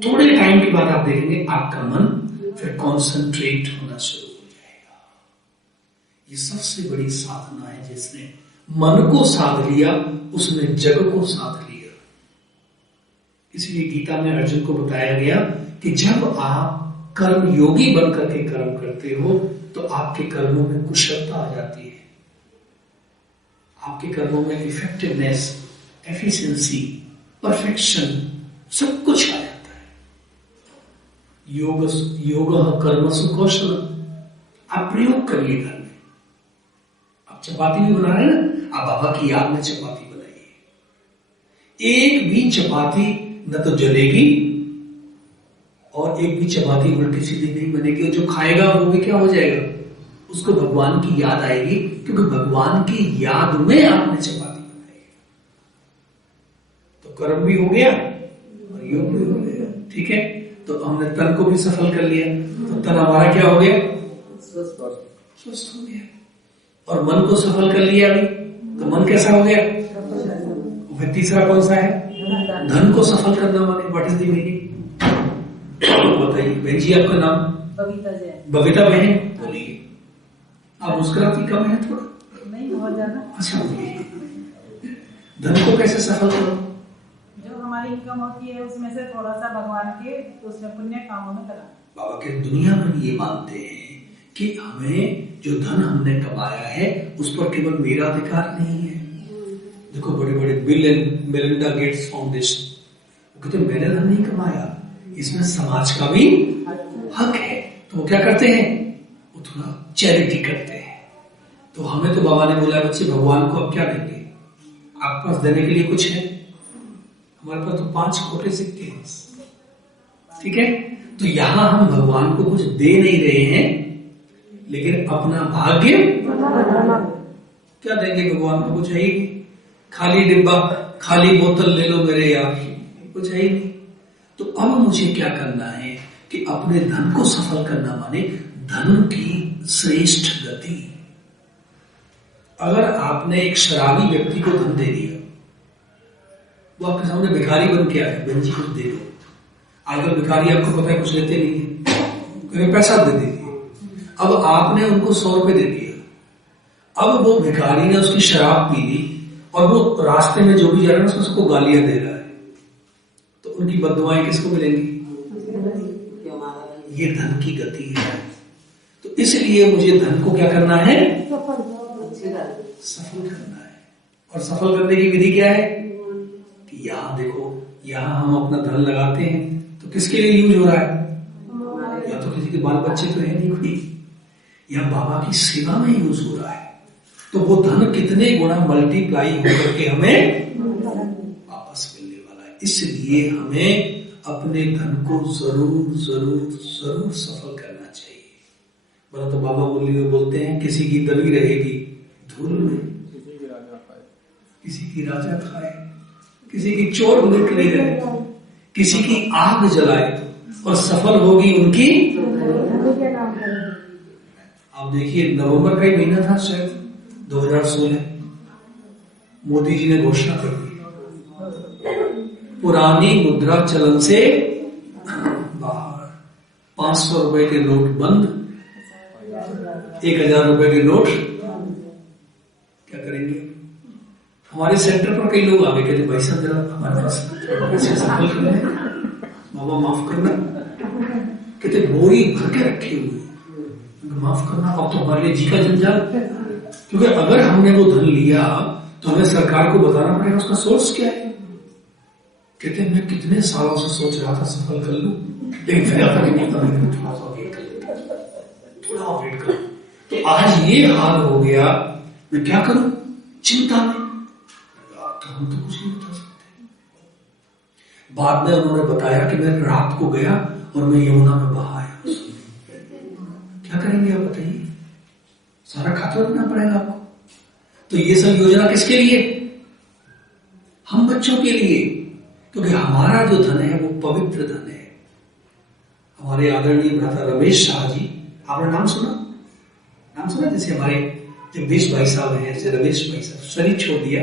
थोड़े टाइम के बाद आप देखेंगे आपका मन फिर कॉन्सेंट्रेट होना शुरू हो जाएगा। ये सबसे बड़ी साधना है। जिसने मन को साध लिया उसने जग को साध लिया। इसलिए गीता में अर्जुन को बताया गया कि जब आप कर्म योगी बनकर के कर्म करते हो तो आपके कर्मों में कुशलता आ जाती है, आपके कर्मों में इफेक्टिवनेस, एफिशिएंसी, परफेक्शन, सब कुछ आ जाता है। योग कर्मसु कौशल। आप प्रयोग करिए घर में। आप चपाती भी बना रहे हैं ना, आप बाबा की याद में चपाती बनाइए। एक भी चपाती न तो जलेगी और एक भी चपाती उल्टी सीधी नहीं बनेगी। जो खाएगा वो भी क्या हो जाएगा? उसको भगवान की याद आएगी, क्योंकि भगवान की याद में आपने चपाती बनाई। तो कर्म भी हो गया और योग भी हो गया। ठीक है? तो हमने तन को भी सफल कर लिया, तो तन हमारा क्या हो गया? स्वस्थ हो गया। और मन को सफल कर लिया अभी, तो मन कैसा हो गया? फिर तीसरा कौन सा है? धन को सफल करना। माने व्हाट इज द मीनिंग? बताइए बहन जी, आपका नाम? बबीता बहन। बोलिए। आप मुस्कुराती कम है थोड़ा? नहीं, बहुत ज्यादा। अच्छा, बोलिए। धन को कैसे सफल करो? जो हमारी इनकम होती है उसमें से थोड़ा सा भगवान के उसमें पुण्य कामों में करा। बाबा के दुनिया में ये मानते हैं कि हमें जो धन हमने कमाया है उस पर केवल मेरा अधिकार नहीं है। देखो बड़े बड़े bill and Melinda Gates foundation, वो कहते मैंने धन नहीं कमाया, इसमें समाज का भी हक है। तो वो क्या करते हैं? वो थोड़ा चैरिटी करते हैं। तो हमें तो बाबा ने बोला बच्चे भगवान को अब क्या देंगे? आपके पास देने के लिए कुछ है? हमारे पास तो 5 खोटे सिक्के हैं। ठीक है? तो यहां हम भगवान को कुछ दे नहीं रहे हैं, लेकिन अपना भाग्य क्या देंगे भगवान को? कुछ है ही नहीं। खाली डिब्बा, खाली बोतल ले लो मेरे यार, कुछ है ही नहीं। तो अब मुझे क्या करना है कि अपने धन को सफल करना, माने धन की श्रेष्ठ गति। अगर आपने एक शराबी व्यक्ति को धन दे दिया, वो आपके सामने भिखारी बन के आए, बहन जी कुछ दे दो, आजकल भिखारी आपको पता है कुछ लेते नहीं है, क्योंकि पैसा दे दीजिए। अब आपने उनको 100 रुपए दे दिया, अब वो भिखारी ने उसकी शराब पी ली और वो रास्ते में जो भी जा रहा है उसको सबको गालियां दे रहा है, तो उनकी बददुआएं किसको मिलेंगी? ये धन की गति है। तो इसलिए मुझे धन को क्या करना है? सफल करना है। और सफल करने की विधि क्या है? कि यहां देखो, यहां हम अपना धन लगाते हैं तो किसके लिए यूज हो रहा है? या तो किसी के बाल बच्चे तो है नहीं कोई, या बाबा की सेवा में यूज हो रहा है। तो वो धन कितने गुना मल्टीप्लाई होकर के हमें वापस मिलने वाला है। इसलिए हमें अपने धन को जरूर जरूर जरूर सफल करना चाहिए। बोला तो बाबा मुरली में बोलते हैं, किसी की दबी रहेगी धूल में, किसी की राजा खाए, किसी की चोर लूट ले जाए, किसी की आग जलाए और सफल होगी उनकी। आप देखिए, नवंबर का ही महीना था शायद 2016, मोदी जी ने घोषणा कर दी पुरानी मुद्रा चलन से बाहर, 500 रुपए के नोट बंद, 1000 रुपए के नोट। क्या करेंगे? हमारे सेंटर पर कई लोग आ गए, कहते भाई साहब जरा हमारे पास ऐसे सफल करना, बाबा माफ करना। कहते बोरी भर के रखे हुए, माफ करना, अब तो हमारे लिए जी का जंजाल। क्योंकि अगर हमने वो धन लिया तो हमें सरकार को बताना पड़ेगा उसका सोर्स क्या है। कहते मैं कितने सालों से सोच रहा था सफल कर लूं, लेकिन फिर आता नहीं, थोड़ा सा वेट कर लेता, थोड़ा वेट कर। तो आज ये हाल हो गया, मैं क्या करूं? चिंता में। तो हम तो कुछ नहीं बता सकते। बाद में उन्होंने बताया कि मैं रात को गया और मैं यमुना में बहाया। क्या करेंगे आप बताइए? सारा खाता देना पड़ेगा आपको। तो ये सब योजना किसके लिए? हम बच्चों के लिए, क्योंकि हमारा जो धन है वो पवित्र धन है। हमारे आदरणीय भ्राता रमेश शाह जी, आपने नाम सुना? जैसे हमारे जगदीश भाई साहब हैं, जैसे रमेश भाई साहब शरीर छोड़ दिया,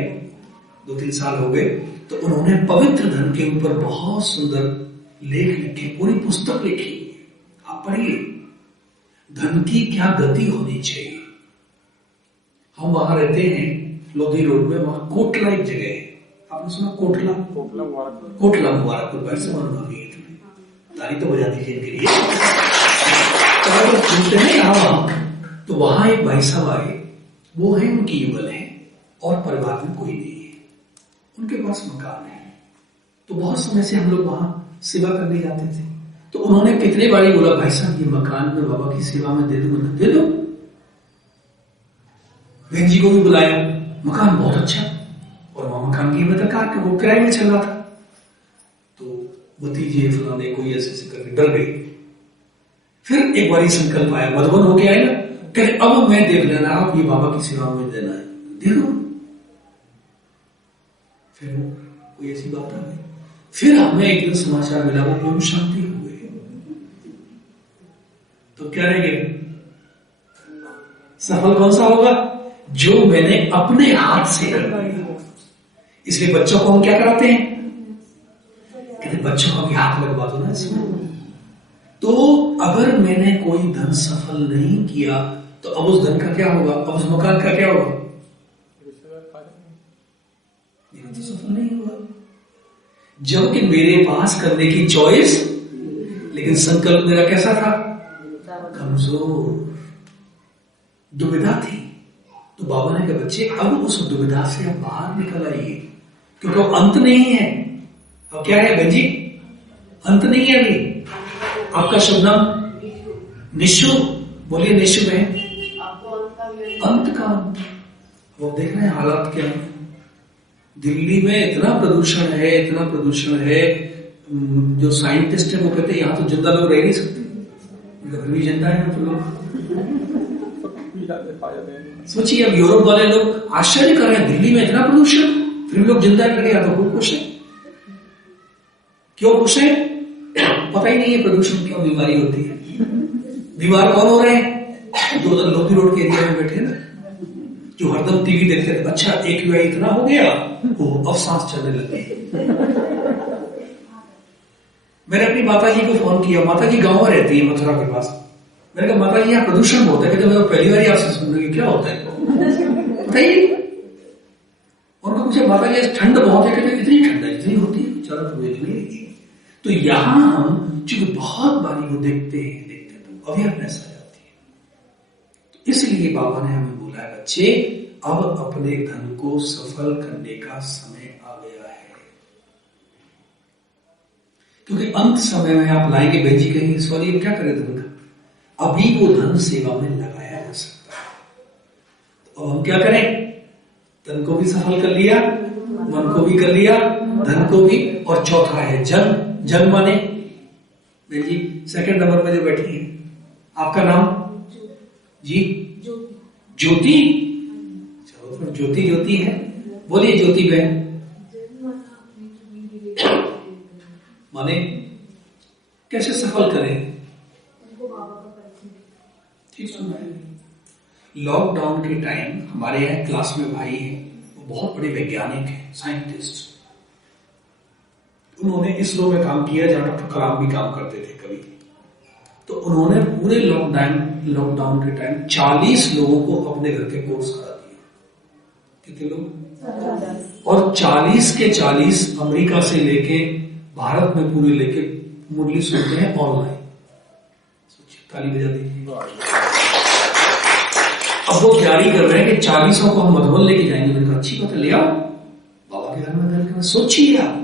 2-3 साल हो गए, तो उन्होंने पवित्र धन के ऊपर बहुत सुंदर लेख लिखे, पूरी पुस्तक लिखी। आप पढ़िए, धन की क्या गति होनी चाहिए। हम वहां रहते हैं लोधी रोड में, वहां कोटला एक जगह है, आपने सुना? कोटला मुबारकपुर, बैठ से मालूम तारी तो बजा दीजिए इनके लिए। तो सुनते हैं यहाँ, तो वहां एक भाई साहब आए, वो है उनकी युगल है और परिवार में कोई नहीं है, उनके पास मकान है। तो बहुत समय से हम लोग वहां सेवा करने जाते थे। तो उन्होंने कितने बारी बोला, भाई साहब ये मकान में बाबा की सेवा में दे दो। बहन जी को भी बुलाया, मकान बहुत अच्छा, और वहां मकान की कीमत कार के वो किराए में चल रहा था। तो भतीजे फलाने कोई ऐसे करके डर गई। फिर एक बार संकल्प आया, मधुबन होके आए ना, कहते अब मैं देख लेना, आप ये बाबा की सेवा में देना है, दे दो। फिर कोई ऐसी बात आ गई। फिर हमें एक दिन समाचार मिला, वो ओम शांति हो गई। तो क्या रह गए? सफल कौन सा होगा? जो मैंने अपने हाथ से कर दिया। इसलिए बच्चों को हम क्या कराते हैं? कहते बच्चों को भी हाथ लगवा दो ना इसमें। तो अगर मैंने कोई धन सफल नहीं किया तो अब उस धन का क्या होगा? अब उस मकान का क्या होगा? मेरा तो सफल नहीं होगा। जबकि मेरे पास करने की चॉइस, लेकिन संकल्प मेरा कैसा था? कमजोर, दुविधा थी। तो बाबा ने कहा बच्चे अब उस दुविधा से आप बाहर निकल आइए, क्योंकि अंत नहीं है। अब क्या है बहन जी? अंत नहीं है अभी। आपका शुभ नाम? निशु, बोलिए निशु बहन। अंत का अंत। वो देख रहे हैं हालात क्या है। दिल्ली में इतना प्रदूषण है, जो साइंटिस्ट है वो कहते हैं यहाँ तो जिंदा लोग रह नहीं सकते, घर भी जिंदा है तो लोग। सोचिए, अब यूरोप वाले लोग आश्चर्य कर रहे हैं, दिल्ली में इतना प्रदूषण फिर लोग जिंदा रह गए, तो वो खुश है। क्यों खुश है? पता ही नहीं है प्रदूषण क्यों बीमारी होती है। बीमार कौन हो रहे हैं? जो लोधी रोड के एरिया में बैठे ना, जो हरदम टीवी देखते रहे, अच्छा AQI इतना हो गया, वो अब सांस चलने लगे। मैंने अपनी माता जी को फोन किया, माता जी गांव में रहती है मथुरा के पास। मैंने कहा माता जी यहाँ प्रदूषण बहुत है। कहते मैं तो पहली बार ही आपसे सुन रही हूँ, क्या होता है बताइए। उनको पूछा माता जी ठंड बहुत है। कहते इतनी ठंड है जितनी होती है, चलो तो नहीं रही। तो यहां हम चूंकि बहुत बारी वो देखते हैं तो अवेयरनेस आ जाती है। तो इसलिए बाबा ने हमें बोला है बच्चे अब अपने धन को सफल करने का समय आ गया है। क्योंकि अंत समय में आप लाएंगे, बहन जी कहेंगे सॉरी क्या करें धन का, अभी वो धन सेवा में लगाया जा सकता है। तो अब हम क्या करें, धन को भी सफल कर लिया, मन को भी कर लिया, धन को भी, और चौथा है जन। जन माने बहन जी सेकंड नंबर पे जो बैठी है, आपका नाम जी ज्योति। चलो तो ज्योति ज्योति है, बोलिए ज्योति बहन। माने कैसे सफल करें, ठीक सुना है। लॉकडाउन के टाइम हमारे यहाँ क्लास में भाई है, वो बहुत बड़े वैज्ञानिक हैं, साइंटिस्ट। उन्होंने इसरो में काम किया जहां डॉक्टर कलाम भी काम करते थे कभी। तो उन्होंने पूरे लॉकडाउन के टाइम 40 लोगों को अपने घर के कोर्स करा दिया। कितने लोग? और 40 के 40 अमेरिका से लेके भारत में पूरे लेके मुरली सुनते हैं ऑनलाइन। ताली बजा दीजिए। अब वो तैयारी कर रहे हैं कि 40 को हम मधुबन लेके जाएंगे। मैंने कहा अच्छी बात है, ले आओ बाबा के घर में बैठकर सोचिए आप।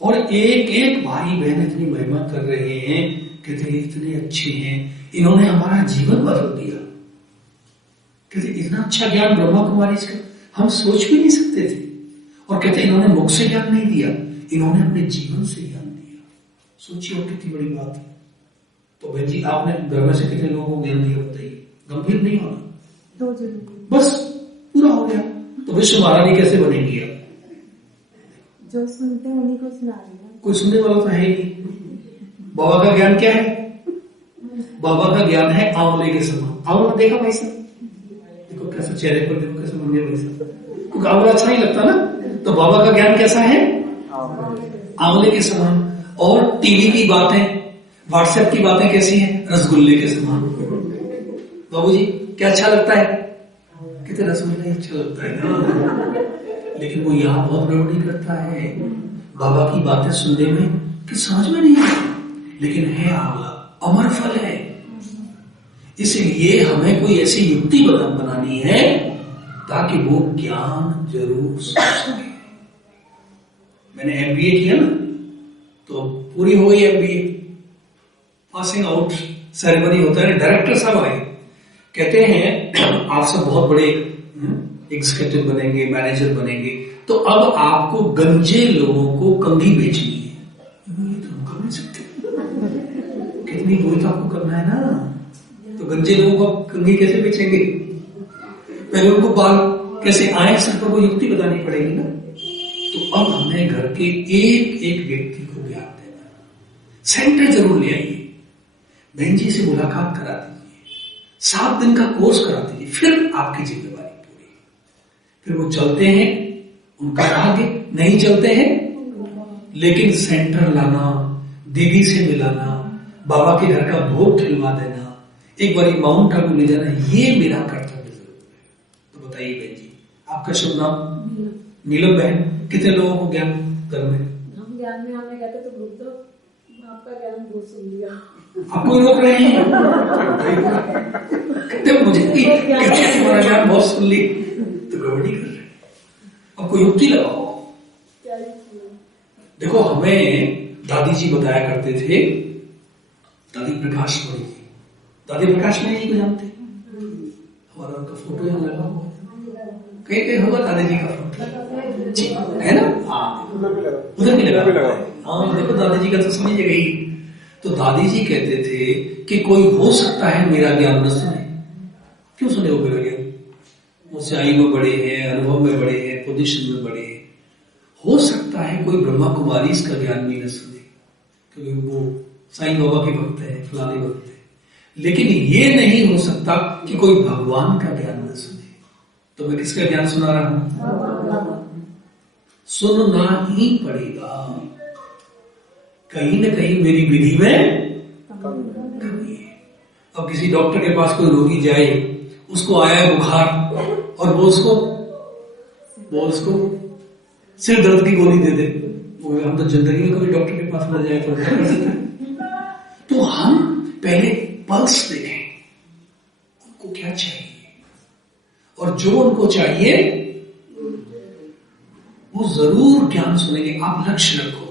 और एक एक भाई बहन इतनी महिमा कर रहे हैं, कहते इतने अच्छे हैं, इन्होंने हमारा जीवन बदल दिया। कहते इतना अच्छा ज्ञान ब्रह्मा कुमारी का हम सोच भी नहीं सकते थे। और कहते इन्होंने मुख से ज्ञान नहीं दिया, इन्होंने अपने जीवन से ज्ञान दिया। सोचिए और कितनी बड़ी बात है। तो बहन जी आपने घर में से कितने लोगों को ज्ञान दिया बताइए? गंभीर नहीं होना, 2 जन बस पूरा हो गया। तो विश्व महारानी कैसे बनेगी आप? जो सुनते हैं उन्हीं को सुना रही है। कोई सुनने वाला तो है ही नहीं। बाबा का ज्ञान क्या है? बाबा का ज्ञान है आंवले के समान। आंवला देखा भाई साहब, देखो कैसे चेहरे पर, देखो कैसे बन गया भाई साहब। क्योंकि आंवला अच्छा नहीं लगता ना। तो बाबा का ज्ञान कैसा है? आंवले के समान। और टीवी की बातें, व्हाट्सएप की बातें कैसी हैं? रसगुल्ले के समान। बाबूजी क्या अच्छा लगता है? कितने रसगुल्ले अच्छा लगता है ना। लेकिन वो यहाँ बहुत गड़बड़ी करता है। बाबा की बातें सुनने में कि समझ में नहीं आती, लेकिन है आंवला, अमर फल है। इसलिए हमें कोई ऐसी युक्ति बनानी है ताकि वो ज्ञान जरूर समझ सके। मैंने एमबीए किया ना, तो पूरी हो गई एमबीए, पासिंग आउट सेरेमनी होता है। डायरेक्टर साहब आए, कहते हैं आप सब बहुत बड़े एग्जीक्यूटिव बनेंगे, मैनेजर बनेंगे, तो अब आपको गंजे लोगों को कंघी बेचनी है। ये तो हम कर नहीं सकते, कितनी वही तो आपको करना है ना। तो गंजे लोगों को कंघी कैसे बेचेंगे? पहले उनको बाल कैसे आए, सिर पर कोई युक्ति बतानी पड़ेगी ना। तो अब हमें घर के एक एक व्यक्ति को ज्ञान देना। सेंटर जरूर ले आइए, बहन जी से मुलाकात करा दीजिए, 7 दिन का कोर्स करा दीजिए, फिर आपकी जिम्मेवारी पूरी। फिर वो चलते हैं उनका भाग्य, नहीं चलते हैं लेकिन सेंटर लाना, दीदी से मिलाना, बाबा के घर का भोग खिलवा देना, एक बार माउंट आबू ले जाना, ये मेरा कर्तव्य जरूर है। तो बताइए बहन जी आपका शुभ नाम? नीलम बहन। कितने लोगों को ज्ञान कर में? हम ज्ञान में हमें कहते तो ग्रुप तो आपका ज्ञान बहुत सुन लिया। आपको रोक रहे हैं? कहते मुझे कहते तुम्हारा ज्ञान बहुत सुन ली, तो गड़बड़ी कर रहे। अब कोई युक्ति लगाओ। देखो हमें दादी जी बताया करते थे, दादी प्रकाश मणि जी, दादी प्रकाश मणि जी को जानते? हमारा उनका फोटो यहाँ लगा हुआ, कहीं कहीं होगा दादी जी का फोटो जी, है ना? हाँ उधर भी लगा। हाँ देखो दादी जी का तो सभी जगह ही। तो दादी जी कहते थे कि कोई हो सकता है मेरा ज्ञान न सुने। क्यों सुने वो मेरा ज्ञान? मुझसे आयु में बड़े हैं, अनुभव में बड़े हैं, पोजीशन में बड़े हैं। हो सकता है कोई ब्रह्मा कुमारी इसका ज्ञान भी न सुने, क्योंकि वो साईं बाबा के भक्त है, फलाने भक्त है। लेकिन ये नहीं हो सकता कि कोई भगवान का ज्ञान न सुने। तो मैं किसका ज्ञान सुना रहा हूं? सुनना ही पड़ेगा। कहीं ना कहीं मेरी विधि में कमी है। अब किसी डॉक्टर के पास कोई रोगी जाए, उसको आया है बुखार और वो उसको सिर दर्द की गोली दे दे, वो हम तो जिंदगी में कभी डॉक्टर के पास न जाए तो क्या कर सकते हैं? तो हम पहले पल्स देखें, उनको क्या चाहिए, और जो उनको चाहिए वो जरूर ज्ञान सुनेंगे। आप लक्ष्य रखो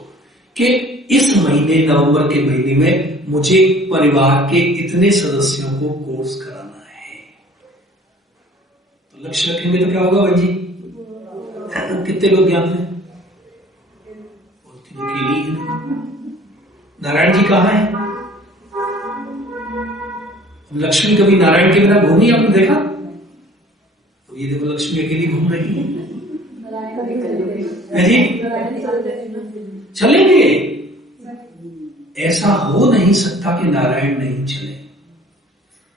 कि इस महीने, नवंबर के महीने में मुझे परिवार के इतने सदस्यों को कोर्स कराना है। तो लक्ष्य रखेंगे तो क्या होगा भाई जी? कितने लोग ज्ञान में? अकेली है। नारायण जी कहाँ है? लक्ष्मी कभी नारायण के बिना घूमी आपने देखा? तो ये देखो लक्ष्मी अकेली घूम रही है जी। चलेंगे, ऐसा हो नहीं सकता कि नारायण नहीं चले।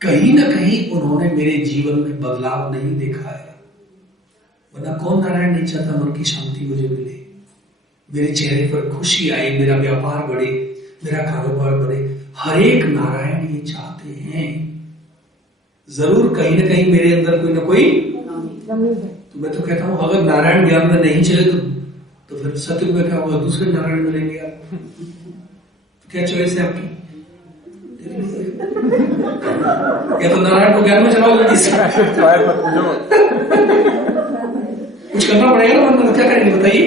कहीं ना कहीं उन्होंने मेरे जीवन में बदलाव नहीं देखा है, वरना कौन नारायण नहीं चाहता मन की शांति मुझे मिले, मेरे चेहरे पर खुशी आए, मेरा व्यापार बढ़े, मेरा कारोबार बढ़े। हर एक नारायण ये चाहते हैं। जरूर कहीं ना कहीं मेरे अंदर कोई ना कोई, तो मैं तो कहता हूं अगर नारायण ज्ञान में नहीं चले तो फिर सत्युग में क्या होगा? दूसरे नारायण मिलेंगे आप। तो क्या चॉइस है आपकी? या तो नारायण को ज्ञान में चलाओगे, कुछ करना पड़ेगा ना, वरना क्या करेंगे बताइए?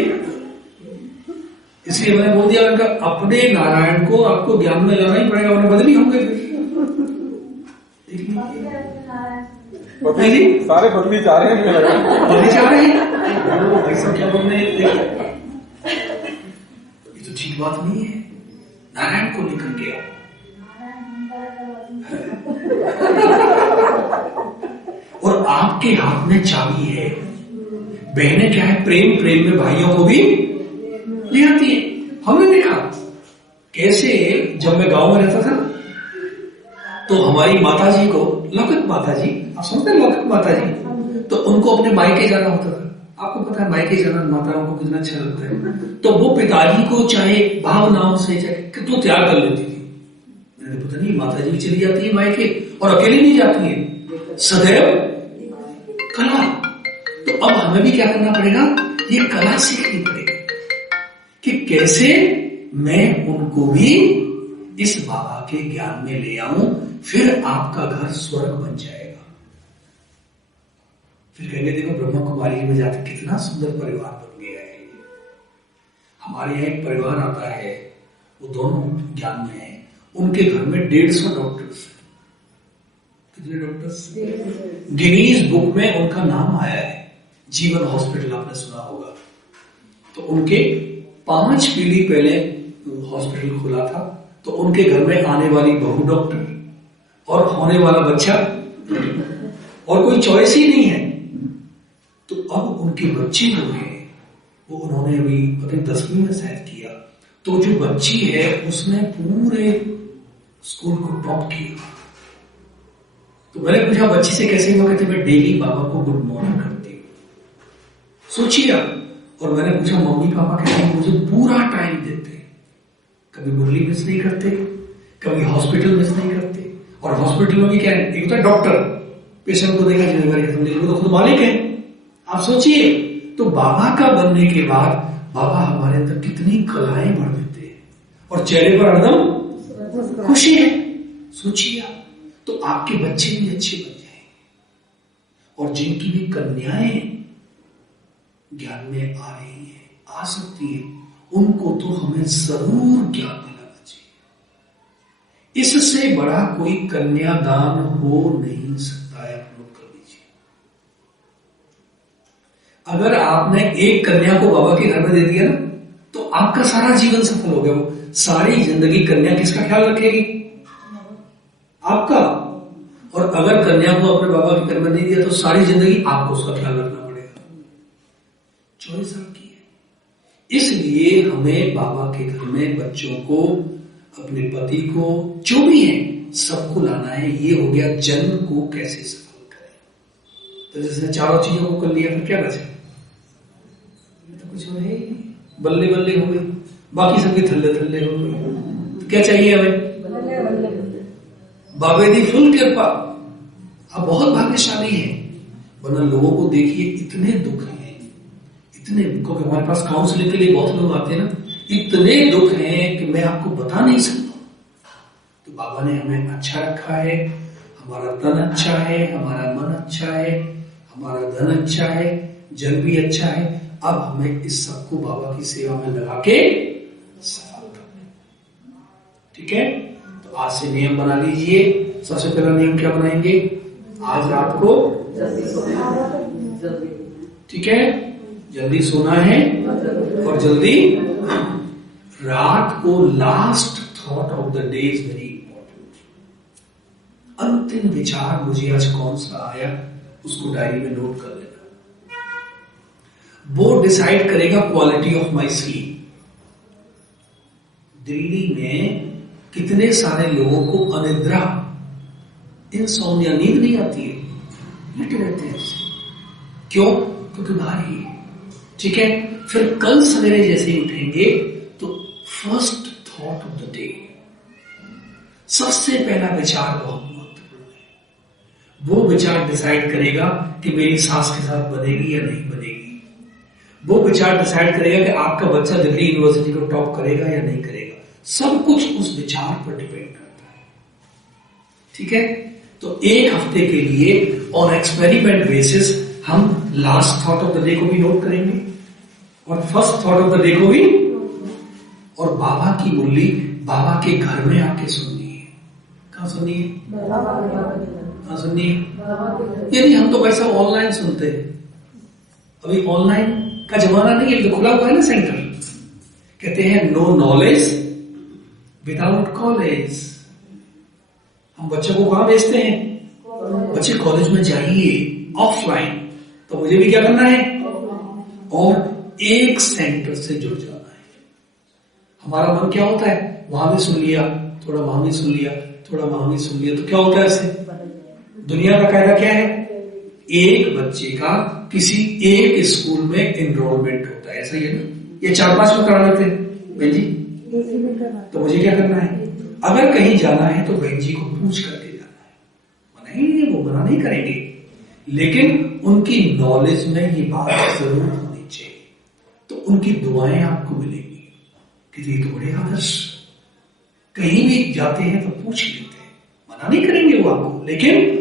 इसलिए मैंने बोल दिया, उनका अपने नारायण को आपको ज्ञान में लाना ही पड़ेगा, वरना बदल ही होंगे फिर। सारे बदली जा रहे हैं, बदली जा रहे हैं, ऐसा क्या बोल रहे हैं? ये तो ठीक बात नहीं है। नारायण को लेकर के आओ। और आपके हाथ में चाबी है। बहनें क्या है, प्रेम में भाइयों को भी ले आती है। हमने देखा कैसे, जब मैं गांव में रहता था तो हमारी माता जी को, लौकिक माता जी, आप समझते हैं लौकिक माता जी, तो उनको अपने मायके जाना होता था। आपको पता है मायके जाना माताओं को कितना अच्छा लगता है। तो वो पिताजी को चाहे भावनाओं से चाहे कितना त्याग कर लेती थी। मैंने पता नहीं, माता जी भी चली जाती है मायके और अकेली नहीं जाती है, सदैव कला। तो अब हमें भी क्या करना पड़ेगा? ये कला सीखनी पड़ेगी कि कैसे मैं उनको भी इस बाबा के ज्ञान में ले आऊं। फिर आपका घर स्वर्ग बन जाएगा। फिर कहेंगे देखो ब्रह्मा कुमारी में जाते कितना सुंदर परिवार बन गया है। हमारे यहाँ एक परिवार आता है, वो दोनों ज्ञान में है। उनके घर में 150 डॉक्टर्स। कितने डॉक्टर्स? गिनीज बुक में उनका नाम आया है। जीवन हॉस्पिटल आपने सुना होगा। तो उनके 5 पीढ़ी पहले हॉस्पिटल खुला था। तो उनके घर में आने वाली बहू डॉक्टर और होने वाला बच्चा, और कोई चॉइस ही नहीं है। तो अब उनके बच्चे जो है वो उन्होंने अभी पता 10वीं में शायद किया। तो जो बच्ची है उसने पूरे स्कूल को टॉप किया। तो मैंने पूछा बच्ची से कैसे हुआ? कहते मैं डेली बाबा को गुड मॉर्निंग करती हूँ। सोचिए। और मैंने पूछा मम्मी पापा कहते हैं मुझे पूरा टाइम देते, कभी मुरली मिस नहीं करते, कभी हॉस्पिटल मिस नहीं करते। और हॉस्पिटल में भी क्या है, एक तो डॉक्टर पेशेंट को देखा जिम्मेदारी खत्म, लेकिन वो तो खुद मालिक है। आप सोचिए। तो बाबा का बनने के बाद बाबा हमारे अंदर कितनी कलाएं भर देते हैं और चेहरे पर हरदम खुशी है। सोचिए आप। तो आपके बच्चे भी अच्छे बन जाएंगे। और जिनकी भी कन्याएं ज्ञान में आ रही है, आ सकती है, उनको तो हमें जरूर ज्ञान दिलाना चाहिए। इससे बड़ा कोई कन्यादान हो नहीं सकता है। आप नोट कर लीजिए। अगर आपने एक कन्या को बाबा के घर में दे दिया ना, तो आपका सारा जीवन सफल हो गया। वो सारी जिंदगी कन्या किसका ख्याल रखेगी? आपका। और अगर कन्या को अपने बाबा के घर में नहीं दिया तो सारी जिंदगी आपको उसका ख्याल रखना पड़ेगा। चॉइस आपकी है। इसलिए हमें बाबा के घर में बच्चों को, अपने पति को, जो भी है सबको लाना है। ये हो गया जन्म को कैसे सफल करें। तो जिसने चारों चीजों को कर लिया फिर क्या बचा? तो कुछ हो नहीं, बल्ले बल्ले हो गई। बाकी सबके थल्ले थल्ले हो गए। क्या चाहिए हमें? बाबे दी फुल कृपा। आप बहुत भाग्यशाली हैं, वरना लोगों को देखिए इतने दुख हैं, इतने, क्योंकि हमारे पास काउंसलिंग के लिए बहुत लोग आते हैं ना, इतने दुख हैं कि मैं आपको बता नहीं सकता। तो बाबा ने हमें अच्छा रखा है, हमारा तन अच्छा है, हमारा मन अच्छा है, हमारा धन अच्छा है, जन भी अच्छा है। अब हमें इस सबको बाबा की सेवा में लगा के सफल करना है। ठीक है, तो आज से नियम बना लीजिए। सबसे पहला नियम क्या बनाएंगे? आज रात को, ठीक है, जल्दी सोना है और जल्दी, रात को last thought of the day is very important. अंतिम विचार मुझे आज कौन सा आया उसको डायरी में नोट कर लेना। वो डिसाइड करेगा quality of my sleep. Delhi में कितने सारे लोगों को अनिद्रा, इंसोम्निया, नींद नहीं आती है, लेटे रहते हैं। क्यों? क्योंकि भारी है। ठीक है, फिर कल सवेरे जैसे ही उठेंगे तो first thought of the day, सबसे पहला विचार बहुत महत्वपूर्ण है। वो विचार डिसाइड करेगा कि मेरी सास के साथ बनेगी या नहीं बनेगी। वो विचार डिसाइड करेगा कि आपका बच्चा दिल्ली यूनिवर्सिटी को टॉप करेगा या नहीं करेगा। सब कुछ उस विचार पर डिपेंड करता है। ठीक है, तो एक हफ्ते के लिए ऑन एक्सपेरिमेंट बेसिस हम last thought of the day को भी नोट करेंगे और first thought of the day को भी, और बाबा की मुरली बाबा के घर में आके सुननी है। कहाँ सुननी है? कहाँ सुननी है? यानी हम तो वैसा ऑनलाइन सुनते हैं। अभी ऑनलाइन का जमाना नहीं है, तो खुला हुआ है ना सेंटर। कहते हैं नो नॉलेज विदाउट कॉलेज। हम बच्चों को कहां भेजते हैं? बच्चे कॉलेज में जाइए ऑफलाइन। तो मुझे भी क्या करना है? और एक सेंटर से जुड़ जाना है। हमारा मन क्या होता है? वहां भी सुन लिया, थोड़ा वहां भी सुन लिया, थोड़ा वहां भी सुन लिया, तो क्या होता है इससे? दुनिया का कायदा क्या है? एक बच्चे का किसी एक स्कूल में एनरोलमेंट होता है, ऐसा ही है ना? ये 4-5 में करा लेते हैं बहन जी। तो मुझे क्या करना है? अगर कहीं जाना है तो बहन जी को पूछ करके जाना है। मना ही नहीं, वो मना नहीं करेंगे, लेकिन उनकी नॉलेज में ये बात जरूर होनी चाहिए। तो उनकी दुआएं आपको मिलेंगी कि ये तो बड़े आदर्श, कहीं भी जाते हैं तो पूछ लेते हैं। मना नहीं करेंगे वो आपको, लेकिन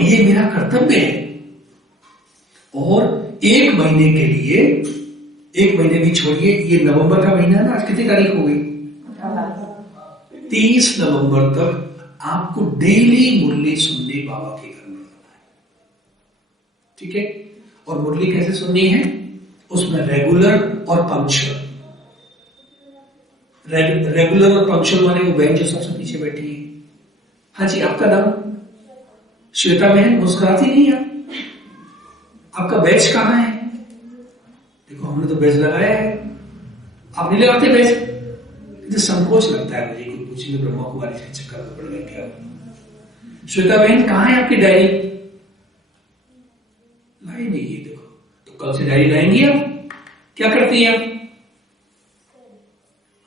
ये मेरा कर्तव्य है। और 1 महीने के लिए, 1 महीने भी छोड़िए, ये नवंबर का महीना है ना, आज कितनी तारीख हो गई? 30 नवंबर तक आपको डेली मुरली सुनने बाबा के घर में जाना है। ठीक है, और मुरली कैसे सुननी है? उसमें रेगुलर और पंक्चुअल। रेगुलर और पंक्चुअल माने वो बहन जो सबसे पीछे बैठी है। हाँ जी, आपका नाम? श्वेता बहन, मुस्कुराती नहीं है। आपका बैच कहाँ है? देखो, हमने तो बैच लगाया है, आप नहीं लगाते बैच? मुझे संकोच लगता है मुझे कोई पूछेंगे ब्रह्मा कुमारी के चक्कर में पड़ गए क्या? श्वेता बहन, कहाँ है आपकी डायरी? लाई नहीं है। देखो, तो कल से डायरी लाएंगी आप? क्या करती हैं आप?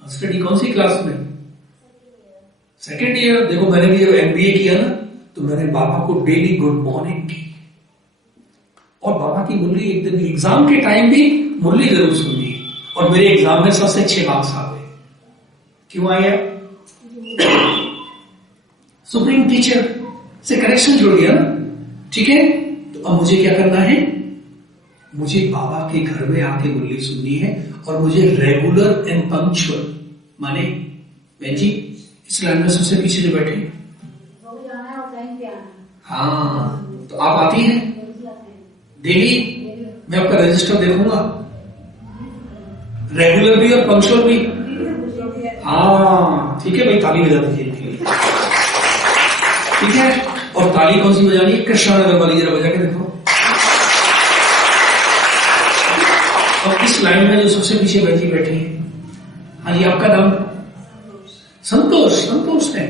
स्टडी कौन सी क्लास में? 2nd year. देखो, मैंने भी जब MBA किया ना, तो मैंने बाबा को डेली गुड मॉर्निंग की, और बाबा की मुरली एक दिन एग्जाम के टाइम भी मुरली जरूर सुनी, और मेरे एग्जाम में सबसे अच्छे मार्क्स आ गए। क्यों आया? सुप्रीम टीचर से कनेक्शन जुड़ गया ना। ठीक है, तो अब मुझे क्या करना है? मुझे बाबा के घर में आके मुरली सुननी है, और मुझे रेगुलर एंड पंक्चुअल, माने बहन जी इस लाइन में सबसे पीछे जो बैठे, हाँ, तो आप आती हैं डेली? मैं आपका रजिस्टर देखूंगा, रेगुलर भी और पंक्चुअल भी। हाँ ठीक है भाई, ताली बजा दीजिए इनके लिए। ठीक है, और ताली कौन सी बजानी है? कृष्णा नगर वाली जरा बजा के देखो। और इस लाइन में जो सबसे पीछे बैठी बैठी है, हाँ जी, आपका नाम? संतोष। संतोष है,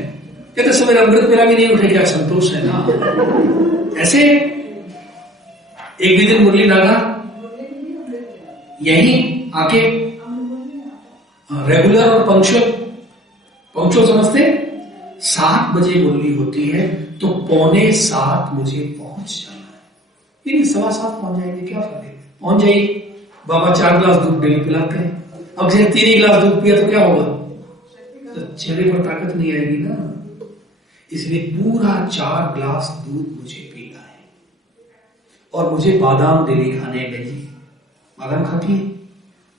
कहते सवेरे अमृत मेरा भी नहीं उठे, क्या संतोष है ना? ऐसे एक भी दिन मुरली डाला यही आके, रेगुलर और पंक्चुअल। पंक्चुअल समझते? 7 बजे मुरली होती है तो 6:45 मुझे पहुंच जाना है। ये नहीं 7:15 पहुंच जाएंगे, क्या फर्क है, पहुंच जाइए। बाबा 4 गिलास दूध डेली पिलाते हैं। अब जैसे 3 ही गिलास दूध पिया तो क्या होगा, तो चेहरे पर ताकत नहीं आएगी ना। इसलिए पूरा 4 गिलास दूध मुझे पीना है। और मुझे बादाम डेली खाने हैं। बेजी बादाम खाती है?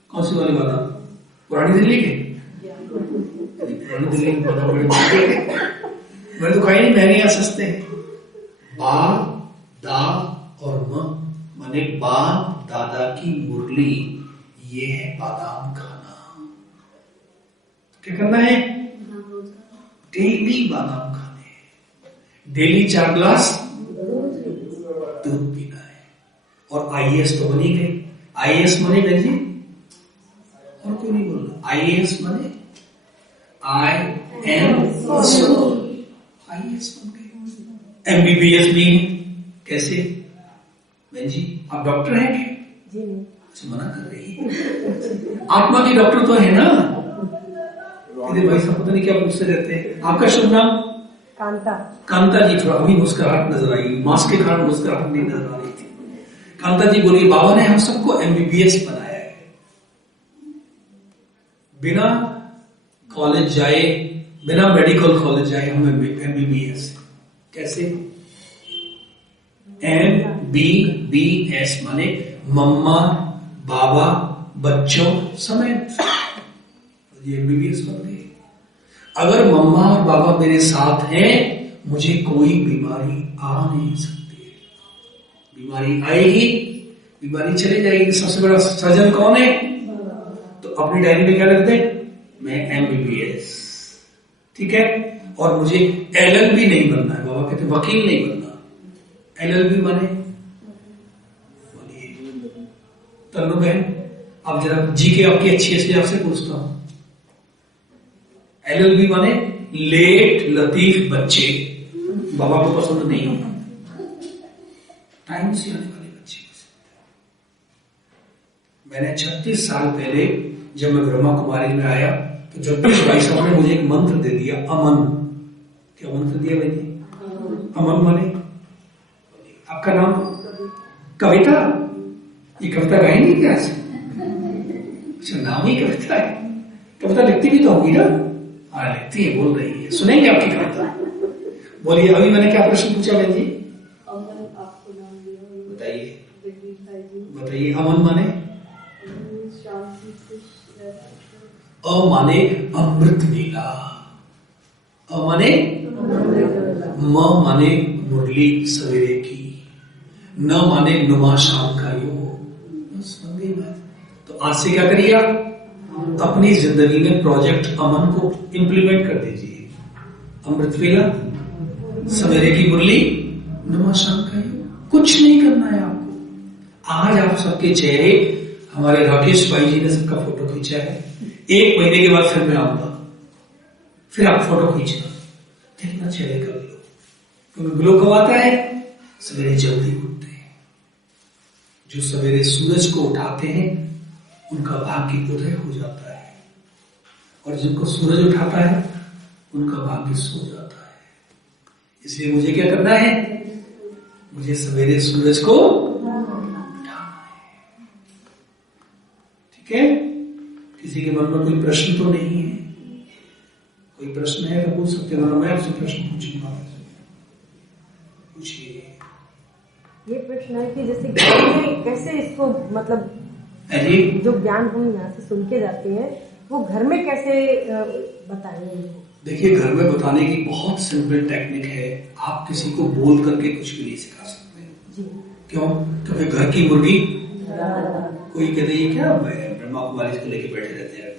कौन सी वाली बादाम? पुरानी दिल्ली के? पुरानी दिल्ली में बादाम बड़े महंगे हैं। मैंने तो खाई नहीं, महंगे या सस्ते हैं। बाप दा और माने बाप दादा की मुरली, ये है बादाम खाना। क्या करना है? डेली बादाम खाने हैं। डेली 4 गिलास दूध पीना है। और आईएएस तो बनी गई। आईएएस बने गए जी, और कोई नहीं बोलना। आईएएस बने, आई एम आईएएस बन गए। एमबीबीएस भी कैसे? बहन जी आप डॉक्टर हैं क्या? जी नहीं। अच्छा, मना कर रही है। आत्मा की डॉक्टर तो है ना? इधर भाई साहब पता नहीं क्या पूछते रहते हैं। आपका शुभ नाम? कांता। कांता जी, थोड़ा अभी मुस्कुराहट नजर आई, मास्क के कारण मुस्कुराहट नहीं नजर आ रही थी। कांता जी बोलिए, बाबा ने हम सबको एमबीबीएस बनाया है। बिना कॉलेज जाए, बिना मेडिकल कॉलेज जाए हम एमबीबीएस। कैसे? एमबीबीएस माने मम्मा बाबा बच्चों समेत, ये एमबीबीएस बन गई। अगर मम्मा और बाबा मेरे साथ हैं, मुझे कोई बीमारी आ नहीं सकती। बीमारी आएगी, बीमारी चली जाएगी। सबसे बड़ा सर्जन कौन है? तो अपनी डायरी में क्या लिखते हैं? मैं एमबीबीएस। ठीक है। और मुझे एलएलबी नहीं बनना है। बाबा कहते वकील नहीं बनना। एलएलबी माने तन्नू बहन, अब जरा जी के आपकी अच्छी है इसलिए आपसे पूछता हूं। एलएलबी माने लेट लतीफ बच्चे, बाबा को पसंद नहीं है। टाइम से आने वाले बच्चे। मैंने 36 साल पहले जब मैं ब्रह्मा कुमारी में आया तो जगदीश भाई साहब ने मुझे एक मंत्र दे दिया, अमन। क्या मंत्र दिया भाई? अमन माने आपका नाम? कविता? ये कविता गाएंगी क्या? अच्छा, नाम ही कविता है। कविता लिखती भी तो होगी ना? हाँ लिखती है, बोल रही है। सुनेंगे आपकी कविता। बोलिए, अभी मैंने क्या प्रश्न पूछा बहन जी? बताइए बताइए। अमन माने? अ माने अमृत वेला, अ माने म माने मुरली सवेरे की, न माने नुमा शाम का योग। बस बन गई बात। तो आज से क्या करिए आप अपनी जिंदगी में प्रोजेक्ट अमन को इंप्लीमेंट कर दीजिए। अमृत वेला, सवेरे की मुरली, नुमा शाम का योग। कुछ नहीं करना है आपको। आज आप सबके चेहरे, हमारे राकेश भाई जी ने सबका फोटो खींचा है। 1 महीने के बाद फिर मैं आऊंगा, फिर आप फोटो खींचना, देखना चेहरे का ग्लो। क्योंकि ग्लो कब आता है? सवेरे जल्दी उठते हैं। जो सवेरे सूरज को उठाते हैं उनका भाग्य उदय हो जाता है, और जिनको सूरज उठाता है उनका भाग्य सो जाता है। इसलिए मुझे क्या करना है? मुझे सवेरे सूरज को उठाना है। ठीक है। किसी के मन में कोई प्रश्न तो नहीं है? कोई प्रश्न है तो पूछ सकते हो। मैं आपसे प्रश्न पूछूंगा, पूछिए। ये प्रश्न है कि जैसे घर में कैसे इसको, मतलब जो ज्ञान हम यहाँ से सुन के जाते हैं वो घर में कैसे बताएंगे? देखिए, घर में बताने की बहुत सिंपल टेक्निक है। आप किसी को बोल करके कुछ भी नहीं सिखा सकते। क्यों? क्योंकि घर की मुर्गी कोई कहते ये क्या ब्रह्मा कुमारी को लेके बैठे रहते हैं।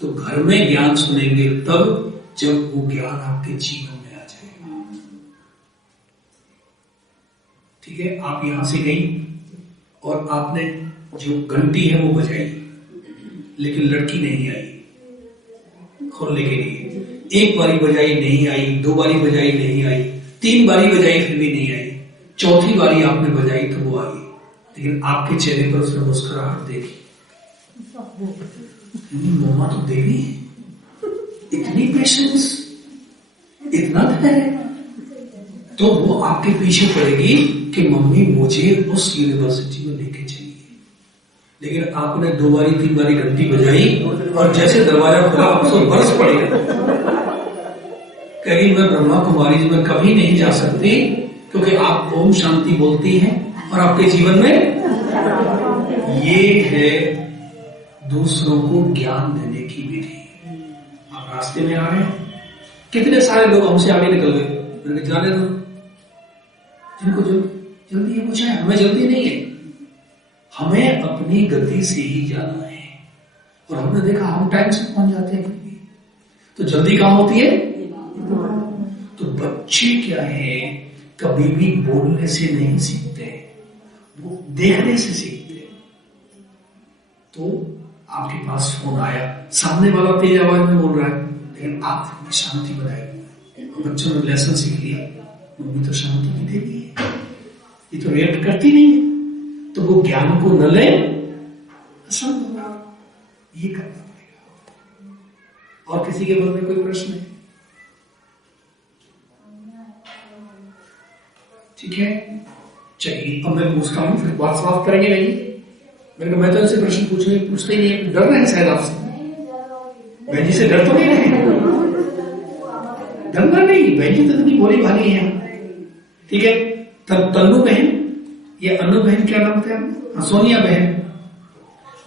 तो घर में ज्ञान सुनेंगे तब जब वो ज्ञान आपके जीवन में आ जाएगा। ठीक है। आप यहां से गई और आपने जो घंटी है वो बजाई, लेकिन लड़की नहीं आई खोलने के लिए। 1 बारी बजाई नहीं आई, 2 बारी बजाई नहीं आई, 3 बारी बजाई फिर भी नहीं आई, 4थी बारी आपने बजाई तो वो आई। लेकिन आपके चेहरे पर उसने मुस्कुराहट देखी। मम्मा तो देवी है, इतनी पेशेंस, इतना धैर्य, तो वो आपके पीछे पड़ेगी कि मम्मी मुझे उस यूनिवर्सिटी में लेके चलिए। लेकिन आपने 2 बारी 3 बारी घंटी बजाई और जैसे दरवाजा खुला आपको बरस पड़ेगा, कहीं मैं ब्रह्मा कुमारी में कभी नहीं जा सकती, क्योंकि आप ओम शांति बोलती हैं और आपके जीवन में ये है दूसरों को ज्ञान देने की विधि। आप रास्ते में आ रहे हैं, कितने सारे लोग हमसे आगे निकल गए, मैंने जाने दो, जिनको जल्दी है कुछ है, हमें जल्दी नहीं है, हमें अपनी गति से ही जाना है। और हमने देखा हम टाइम से पहुंच जाते हैं कभी, तो जल्दी कहां होती है। तो बच्चे क्या है, कभी भी बोलने से नहीं सीखते, वो देखने से सीखते। तो आपके पास फोन आया, सामने वाला तेज आवाज में बोल रहा है, लेकिन आप शांति बनाए, बच्चों ने लेसन सीख लिया, मम्मी तो शांति की देवी है, ये तो रिएक्ट करती नहीं है, तो वो ज्ञान को न ले, ये करना पड़ेगा। और किसी के मन में कोई प्रश्न है? ठीक है, चलिए अब मैं पूछता हूं, फिर बात समाप्त करेंगे। नहीं, मैं तो ऐसे प्रश्न पूछते ही नहीं, डर रहे हैं शायद आपसे, बहन जी से डर तो नहीं रहे, डरना नहीं, बहन जी तो इतनी बोली भाली है। ठीक है, तन्नू बहन या अनु बहन, क्या नाम था? सोनिया बहन,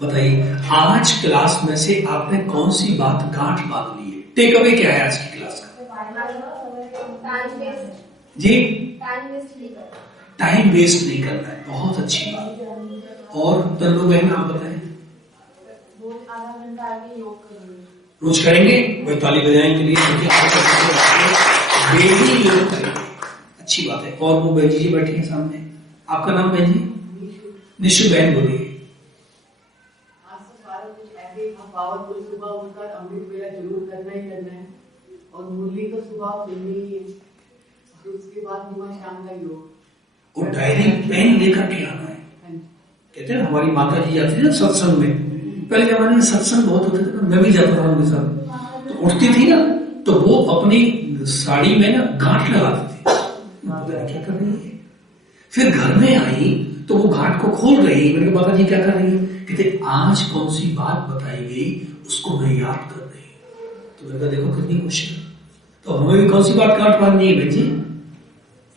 बताइए आज क्लास में से आपने कौन सी बात गांठ बांध ली है? टेक अवे क्या है आज की क्लास का? जी, टाइम वेस्ट नहीं करना है, बहुत अच्छी बात। और तन्नू बहन आप बताएं। रोज करेंगे, वही ताली बजाएंगे लिए डेली योग करेंगे, अच्छी बात है। और वो बहन जी बैठी है सामने, आपका नाम बहन जी? निशु बहन, बोलिए। आज तो सारा कुछ ऐसे पावरफुल, सुबह उठकर अमृत वेला जरूर करना ही करना है, और मुरली तो सुबह सुननी ही है, और उसके बाद सुबह शाम का योग, और डायरी पेन लेकर के आना है। कहते हैं हमारी माता जी जाती थी ना सत्संग में, पहले जमाने में सत्संग बहुत होते थे ना, मैं भी जाता था उनके साथ, तो उठती थी ना तो वो अपनी साड़ी में ना गांठ लगाती थी, क्या कर रही है। फिर घर में आई तो वो घाट को खोल रही, मेरे माता जी क्या कर रही है, कहते आज कौन सी बात बताई गई उसको मैं याद कर रही। तो मैंने कहा देखो कितनी खुशी, तो हमें भी कौन सी बात गांठ बांधनी है बच्ची?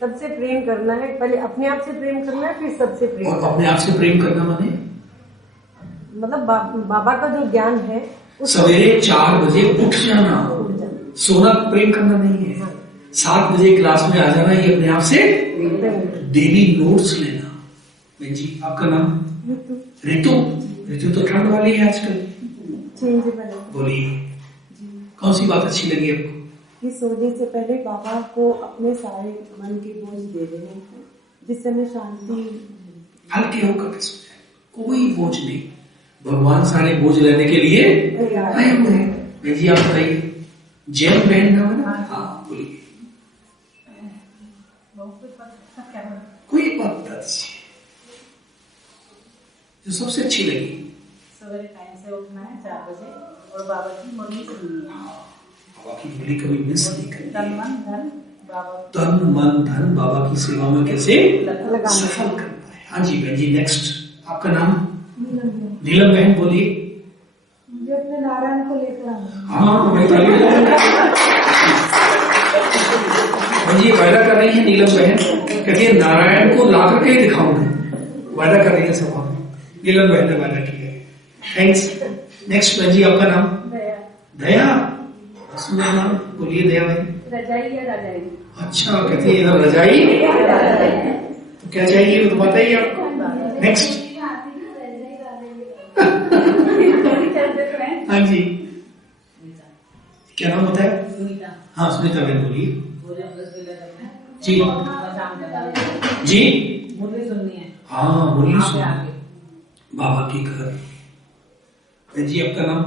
सबसे प्रेम करना है, पहले अपने आप से प्रेम करना है, फिर सबसे प्रेम। और अपने आप से प्रेम करना माने मतलब बाबा का जो ज्ञान है, सवेरे 4 बजे उठ जाना, सोना प्रेम करना नहीं है। 7 बजे क्लास में आ जाना, ये अपने आप से डेली नोट्स लेना। बहन जी आपका नाम? ऋतु। ऋतु तो ठंड वाली है आजकल, बोलिए कौन सी बात अच्छी लगी आपको? कि सोने से पहले बाबा को अपने सारे मन के बोझ दे देने हैं, जिससे हमें शांति, हल्के होकर के सो जाए, कोई बोझ नहीं, भगवान सारे बोझ लेने के लिए आए हुए हैं। बहन जी आप बताइए, जैन बहन नाम है ना? हाँ बोलिए, कोई बात बता दीजिए जो सबसे अच्छी लगी। सवेरे टाइम से उठना है 4 बजे, और बाबा की मुरली सुननी है, बाबा की मुरली कभी मिस नहीं करनी। तन मन धन बाबा, तन मन धन बाबा की सेवा में कैसे सफल करना है। हाँ जी बहन जी, नेक्स्ट आपका नाम? नीलम बहन, बोलिए। मुझे अपने नारायण को लेकर आना। हाँ मैं जी वायदा कर रही है नीलम बहन, कहती है नारायण को ला करके ही दिखाऊंगी, वायदा कर रही है सब। नीलम बहन ने वायदा किया है, थैंक्स। नेक्स्ट बहन जी आपका नाम? दया। सुंदर नाम, बोलिए दया बहन। रजाई या रजाई? अच्छा, कहती है रजाई, तो क्या चाहिए वो तो बताइए आपको। नेक्स्ट। हाँ जी, क्या नाम बताया? सुनीता। हाँ सुनीता बहन, बोलिए। जी जी, मुरली सुननी है। हाँ मुरली सुननी, बाबा की घर। जी आपका नाम?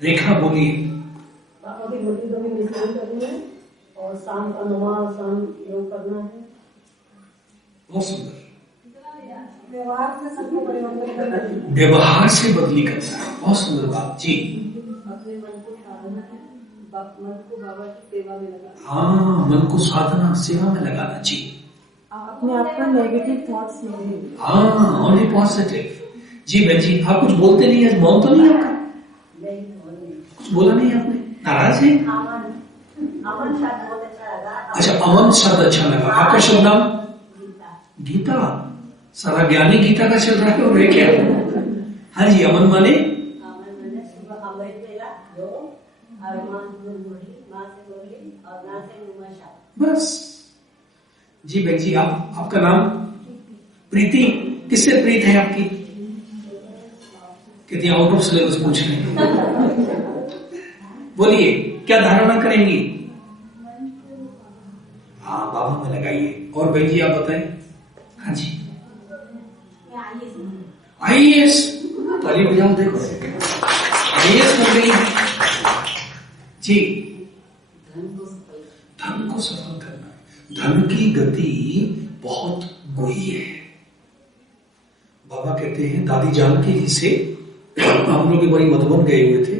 रेखा, बोलिए। बाबा की मुरली को भी निशान करनी है, और शाम का नमाज, शाम योग करना है। बहुत सुंदर। व्यवहार से सबको परिवर्तन करना है। व्यवहार से बदली करना है। बहुत सुंदर बात जी। अपने मन को साधना है, मन को बाबा की सेवा में लगाना। हाँ, मन को साधना सेवा में लगाना जी। अपने आप पर नेगेटिव थॉट्स नहीं लेने। हाँ, ओनली पॉजिटिव। जी बहन जी, आप कुछ बोलते नहीं, आज मौन तो नहीं आपका? कुछ बोला नहीं आपने? नाराज है? अमन शब्द बहुत अच्छा लगा। अच्छा, अमन शब्द अच्छा लगा। आपका शुभ नाम? गीता। सारा ज्ञानी गीता का चल रहा है और क्या? हाँ जी, अमन माने? अमन मैंने सुबह अमृत वेला दो और माँ से बोली और ना से नुमा। बस जी बहन जी, आपका नाम? प्रीति। किससे प्रीत है आपकी? कितनी आउट ऑफ सिलेबस पूछ रहे हैं। बोलिए, क्या धारणा करेंगी? हाँ, बाबा में लगाइए। और बहन जी आप बताएं। हाँ जी, आईएएस। ताली बजाओ, देखो आईएएस बन गई जी। धन को सफल करना, धन की गति बहुत गुही है। बाबा कहते हैं, दादी जानकी जी से हम लोग एक बारी मधुबन गए हुए थे,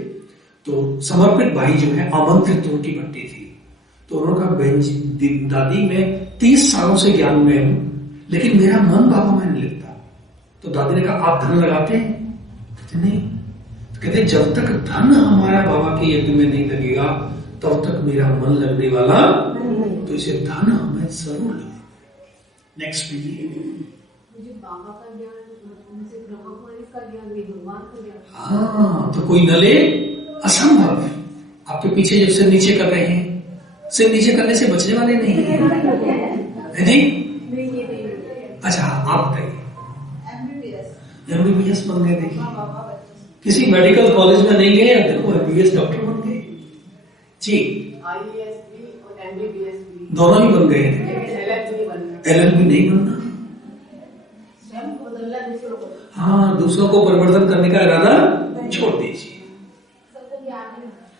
तो समर्पित भाई जो है आमंत्रित उनकी भट्टी थी, तो उन्होंने कहा बहन जी, दादी मैं 30 सालों से ज्ञान में हूं, लेकिन मेरा मन बाबा में नहीं लगता। तो दादी ने कहा आप धन लगाते हैं? कहते नहीं। तो कहते जब तक धन हमारा बाबा के यज्ञ में नहीं लगेगा तब तक मेरा मन लगने वाला, तो इसे धन हमें जरूर लगे। नेक्स्ट मुझे बाबा का ज्ञान, मुझे ब्रह्मा कुमारी का ज्ञान, भगवान का ज्ञान। हाँ, तो कोई न ले असंभव। आपके पीछे जब सिर नीचे कर रहे हैं, सिर नीचे करने से बचने वाले नहीं है जी। अच्छा, आप बताइए। एमबीबीएस बन गए। देखिए, किसी मेडिकल कॉलेज में नहीं गए, देखो एमबीबीएस डॉक्टर बन गए जी। आईएएस भी और एमबीबीएस भी दोनों ही बन गए। एलएलबी नहीं बनना। हाँ, दूसरों को परिवर्तन करने का इरादा छोड़ दीजिए।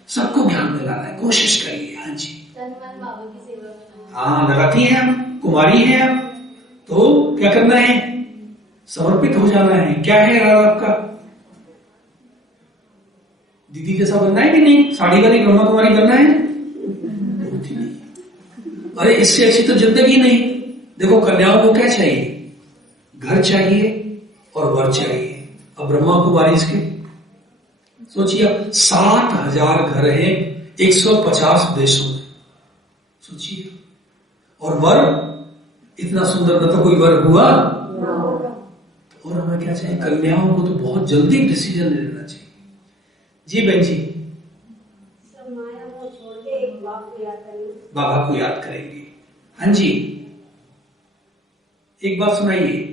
सबको ज्ञान में लाना है, कोशिश करिए। हाँ जी, बाबा की सेवा में। हाँ, लगाती हैं आप, कुमारी हैं आप, तो क्या करना है? समर्पित हो जाना है। क्या है इरादा आपका? दीदी जैसा बनना है कि नहीं? साड़ी वाली ब्रह्मा कुमारी बनना है? अरे इससे अच्छी तो जिंदगी नहीं। देखो, कन्याओं को क्या चाहिए? घर चाहिए और वर चाहिए। अब ब्रह्मा कुमारी इसके सोचिए, अब 7,000 घर हैं 150 देशों में, सोचिए। और वर इतना सुंदर, मतलब कोई वर हुआ? और हमें क्या चाहिए? कन्याओं को तो बहुत जल्दी डिसीजन ले लेना चाहिए। जी बहन जी, माया को छोड़ के एक बाबा को याद करेंगे। बाबा को याद करेंगे। हाँ जी, एक बात सुनाइए।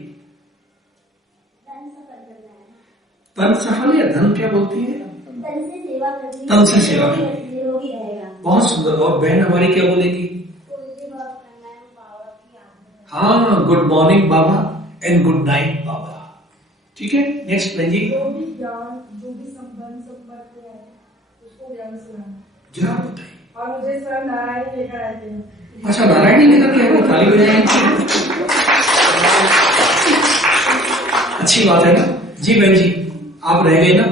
तन सफल या धन क्या बोलती है? तन से सेवा करनी। तन से सेवा करनी। निरोगी रहेगा। बहुत सुंदर। और बहन हमारी क्या बोलेगी? हाँ, गुड मॉर्निंग बाबा एंड गुड नाइट बाबा। ठीक है, नेक्स्ट बहन जी। जो भी ज्ञान, जो भी संबंध संपर्क है उसको ज्ञान सुनाना। जरा बताइए। और मुझे सर नारायण लेकर आए थे। अच्छा, नारायणी लेकर के आए, ताली बजाएं। अच्छी बात है ना जी। बहन जी, आप रह गए ना?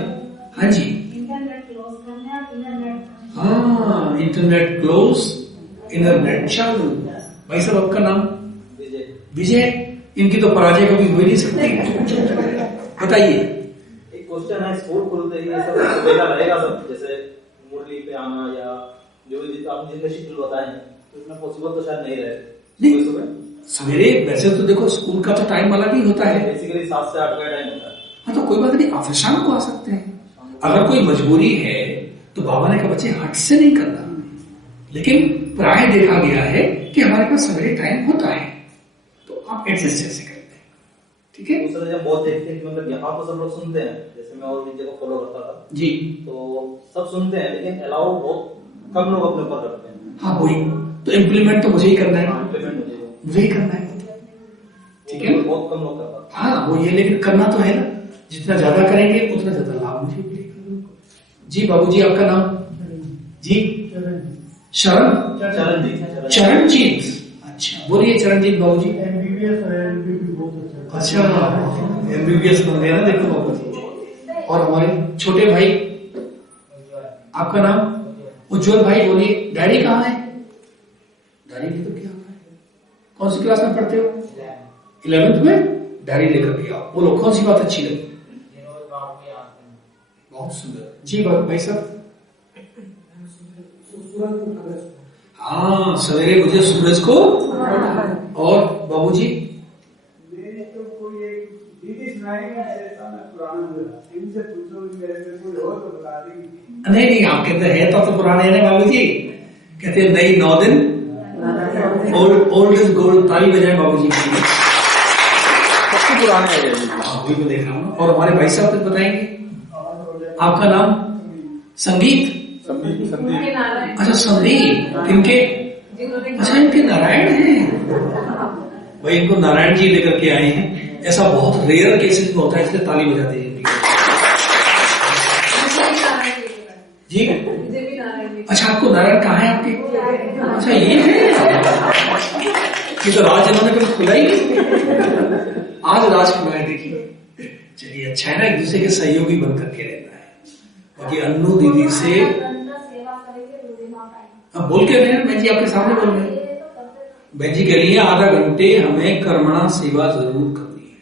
हाँ जी। इंटरनेट क्लोज करना, इंटरनेट। हाँ, इंटरनेट क्लोज, इंटरनेट चालू। भाई साहब, आपका नाम? विजय। इनकी तो पराजय कभी हो ही नहीं सकती। बताइए। एक क्वेश्चन है, स्कूल खुलते ही सब सुविधा रहेगा सब, जैसे मुरली पे आना या जो भी आपने जितने शेड्यूल बताए हैं, तो इसमें पॉसिबल तो शायद नहीं रहे। नहीं, सवेरे वैसे तो देखो स्कूल का तो टाइम अलग ही होता है, बेसिकली 7 से 8 का टाइम होता है। हाँ, तो कोई बात नहीं, आप शाम को आ सकते हैं। अगर कोई मजबूरी है तो बाबा ने कहा बच्चे हट से नहीं करना, लेकिन प्राय देखा गया है कि हमारे पास सवेरे टाइम होता है, तो आप एडजस्ट जैसे करते हैं। ठीक है। दूसरा जब बहुत देखते हैं कि मतलब यहाँ तो सब लोग सुनते हैं, जैसे मैं और विजय को फॉलो करता था जी, तो सब सुनते हैं, लेकिन अलाउ बहुत कम लोग अपने ऊपर करते हैं। हाँ, वही तो इम्प्लीमेंट तो मुझे ही करना है, इम्प्लीमेंट मुझे ही करना है। ठीक है, बहुत कम लोग करते हैं। हाँ, वो ये, लेकिन करना तो है ना, जितना ज्यादा करेंगे उतना ज्यादा लाभ मुझे मिलेगा। जी बाबूजी, आपका नाम? जी, शरण। चरणजीत। अच्छा, बोलिए चरणजीत बाबूजी। एमबीबीएस और एलएलबी भी बहुत अच्छा। अच्छा, एमबीबीएस बन गया ना, देखो बाबूजी। और हमारे छोटे भाई, आपका नाम? उज्जवल भाई, बोलिए डैडी कहाँ है? डैडी की तो क्या है? कौन सी क्लास में पढ़ते हो? 11th में? डैडी लेकर के आओ। बोलो कौन सी बात अच्छी लगी? बहुत सुंदर जी भाई साहब। हाँ, सवेरे मुझे सूरज को। और बाबूजी? नहीं, आप कहते हैं तो पुराने हैं बाबूजी। कहते हैं नई 9 दिन ओल्ड इज गोल्ड। ताली बजाएं बाबूजी। सबसे पुराने है वही तो देख रहा हूँ। और हमारे भाई साहब कुछ बताएंगे? आपका नाम? संगीत? अच्छा, संदीप। इनके? अच्छा, इनके नारायण हैं भाई। इनको नारायण जी लेकर के आए हैं। ऐसा बहुत रेयर केसेस में होता है, इसलिए ताली बजा दीजिए जी। अच्छा, आपको नारायण कहाँ है आपके? अच्छा, ये है। ये तो राज इन्होंने कभी खुला ही नहीं, आज राज खुला है। देखिए, चलिए अच्छा है ना, एक दूसरे के सहयोगी बन करके रहना है। बाकी अन्नू दीदी से अब बोल के रहे हैं। बहन जी आपके सामने बोल रहे हैं। बहन जी कह रही है आधा घंटे हमें कर्मणा सेवा जरूर करनी है।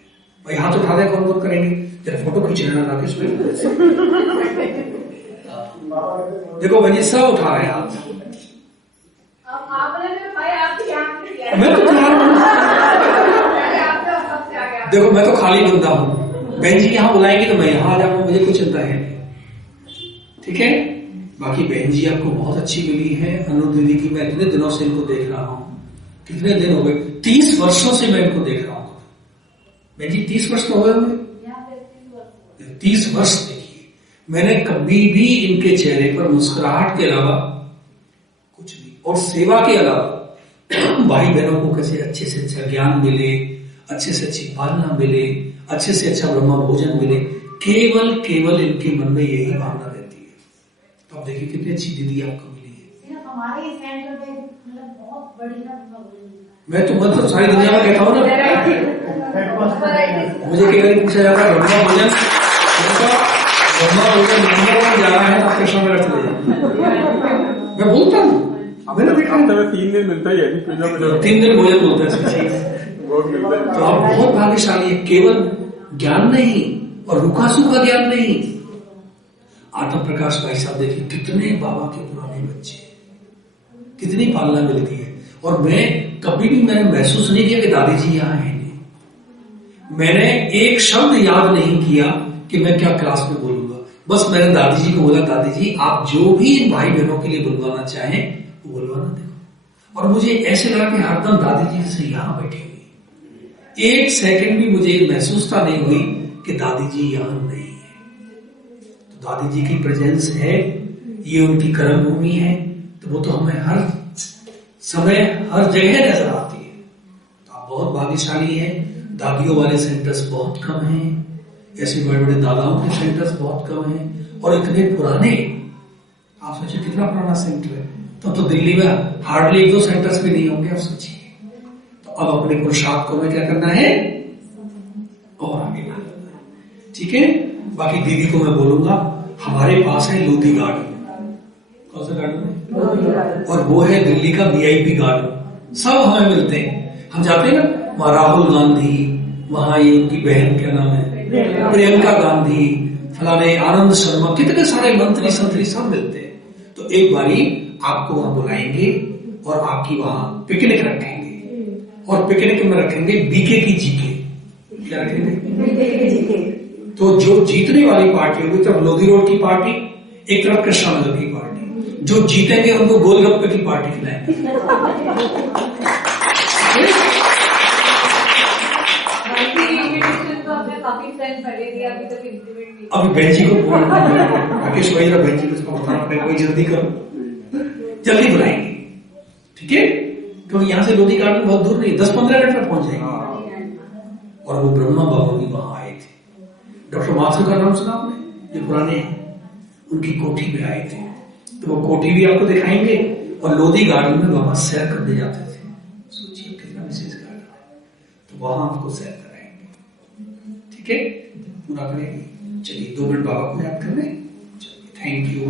भाई हाथ उठा दे, कौन कौन करेंगे? जरा फोटो खींच लेना राकेश भाई। देखो बहन जी सब उठा रहे हैं हाथ। मैं तो तैयार हूँ। देखो मैं तो खाली बंदा हूँ। बहन जी यहाँ बुलाएंगे तो मैं यहाँ आ जाऊंगा, मुझे कोई चिंता है। ठीक है। बाकी बहन जी आपको बहुत अच्छी मिली है। अनु दीदी की मैं इतने दिनों से इनको देख रहा हूँ। कितने दिन हो गए? 30 वर्षों से मैं इनको देख रहा हूँ। बहन जी 30 वर्ष तो हो गए होंगे। 30 वर्ष देखिए, मैंने कभी भी इनके चेहरे पर मुस्कुराहट के अलावा कुछ नहीं, और सेवा के अलावा भाई बहनों को कैसे अच्छे से अच्छा ज्ञान मिले, अच्छे से अच्छी पालना मिले, अच्छे से अच्छा ब्रह्म भोजन मिले, केवल इनके मन में यही भावना रहती है। तो आप देखिए कितनी अच्छी दीदी आपको मिली है। हमारे सेंटर में मतलब बहुत बड़ी ना, मैं तो मतलब सारी दुनिया में कहता हूँ ना, मुझे कई बार पूछा जाता है ब्रह्म भोजन नंबर 1 जा रहा है, आप कृष्ण में रख ले। मैं बोलता हूँ, मैंने देखा 3 दिन मिलता ही है। 3 दिन भोजन बोलता है। तो आप बहुत भाग्यशाली है। केवल ज्ञान नहीं और रुका सूखा ज्ञान नहीं। आत्म प्रकाश भाई साहब देखिए कितने बाबा के पुराने बच्चे, कितनी पालना मिलती है। और मैं कभी भी मैंने महसूस नहीं किया कि दादी जी यहाँ है नहीं। मैंने एक शब्द याद नहीं किया कि मैं क्या क्लास में बोलूंगा। बस मैंने दादी जी को बोला, दादी जी आप जो भी इन भाई बहनों के लिए बुलवाना चाहें वो बुलवाना। देखो, और मुझे ऐसे लगा कि हरदम दादी जी से यहाँ बैठी हुई, एक सेकंड भी मुझे महसूसता नहीं हुई कि दादी जी यहाँ नहीं है। तो दादी जी की प्रेजेंस है, ये उनकी कर्म भूमि है, तो वो तो हमें हर समय हर जगह नजर आती है। तो आप बहुत भाग्यशाली हैं। दादियों वाले सेंटर्स बहुत कम हैं, ऐसे बड़े बड़े दादाओं के सेंटर्स बहुत कम हैं, और इतने पुराने। आप सोचिए कितना पुराना सेंटर है। तो दिल्ली में हार्डली 1-2 सेंटर्स भी नहीं होंगे, आप सोचिए। तो अब अपने पुरुषार्थ को हमें क्या करना है और आगे बढ़ना है। ठीक है। बाकी दीदी को मैं बोलूंगा, हमारे पास है लोधी गार्डन। कौन सा गार्डन है? और वो है दिल्ली का VIP गार्डन। सब हमें मिलते हैं, हम जाते हैं ना वहां। राहुल गांधी, वहां ये उनकी बहन क्या नाम है, प्रियंका गांधी, फलाने आनंद शर्मा, कितने सारे मंत्री संतरी सब मिलते हैं। तो एक बारी आपको वहां बुलाएंगे और आपकी वहां पिकनिक रखेंगे। और पिकनिक में रखेंगे BK की GK। क्या रखेंगे? तो जो जीतने वाली पार्टी होगी, तरफ लोधी रोड की पार्टी, एक तरफ कृष्णा नगर की पार्टी। जो जीतेंगे उनको गोलगप्पे की पार्टी खिलाएंगे। अभी बहन जी को राकेश भाई बहन जी को बताना पड़ेगा, कोई जल्दी करो, जल्दी बुलाएंगे। ठीक है। क्योंकि यहाँ से लोधी गार्डन बहुत दूर नहीं, 10-15 मिनट में पहुंच जाएंगे। और वो ब्रह्मा बाबू भी वहां आए थे। डॉक्टर माथुर का नाम सुना आपने, जो पुराने हैं, उनकी कोठी में आए थे। तो वो कोठी भी आपको दिखाएंगे, और लोधी गार्डन में बाबा सैर करने जाते थे। सोचिए कितना विशेष गार्डन है। तो वहां आपको सैर कराएंगे। ठीक है। पूरा करेंगे। चलिए 2 मिनट बाबा को याद कर रहे हैं। चलिए, थैंक यू।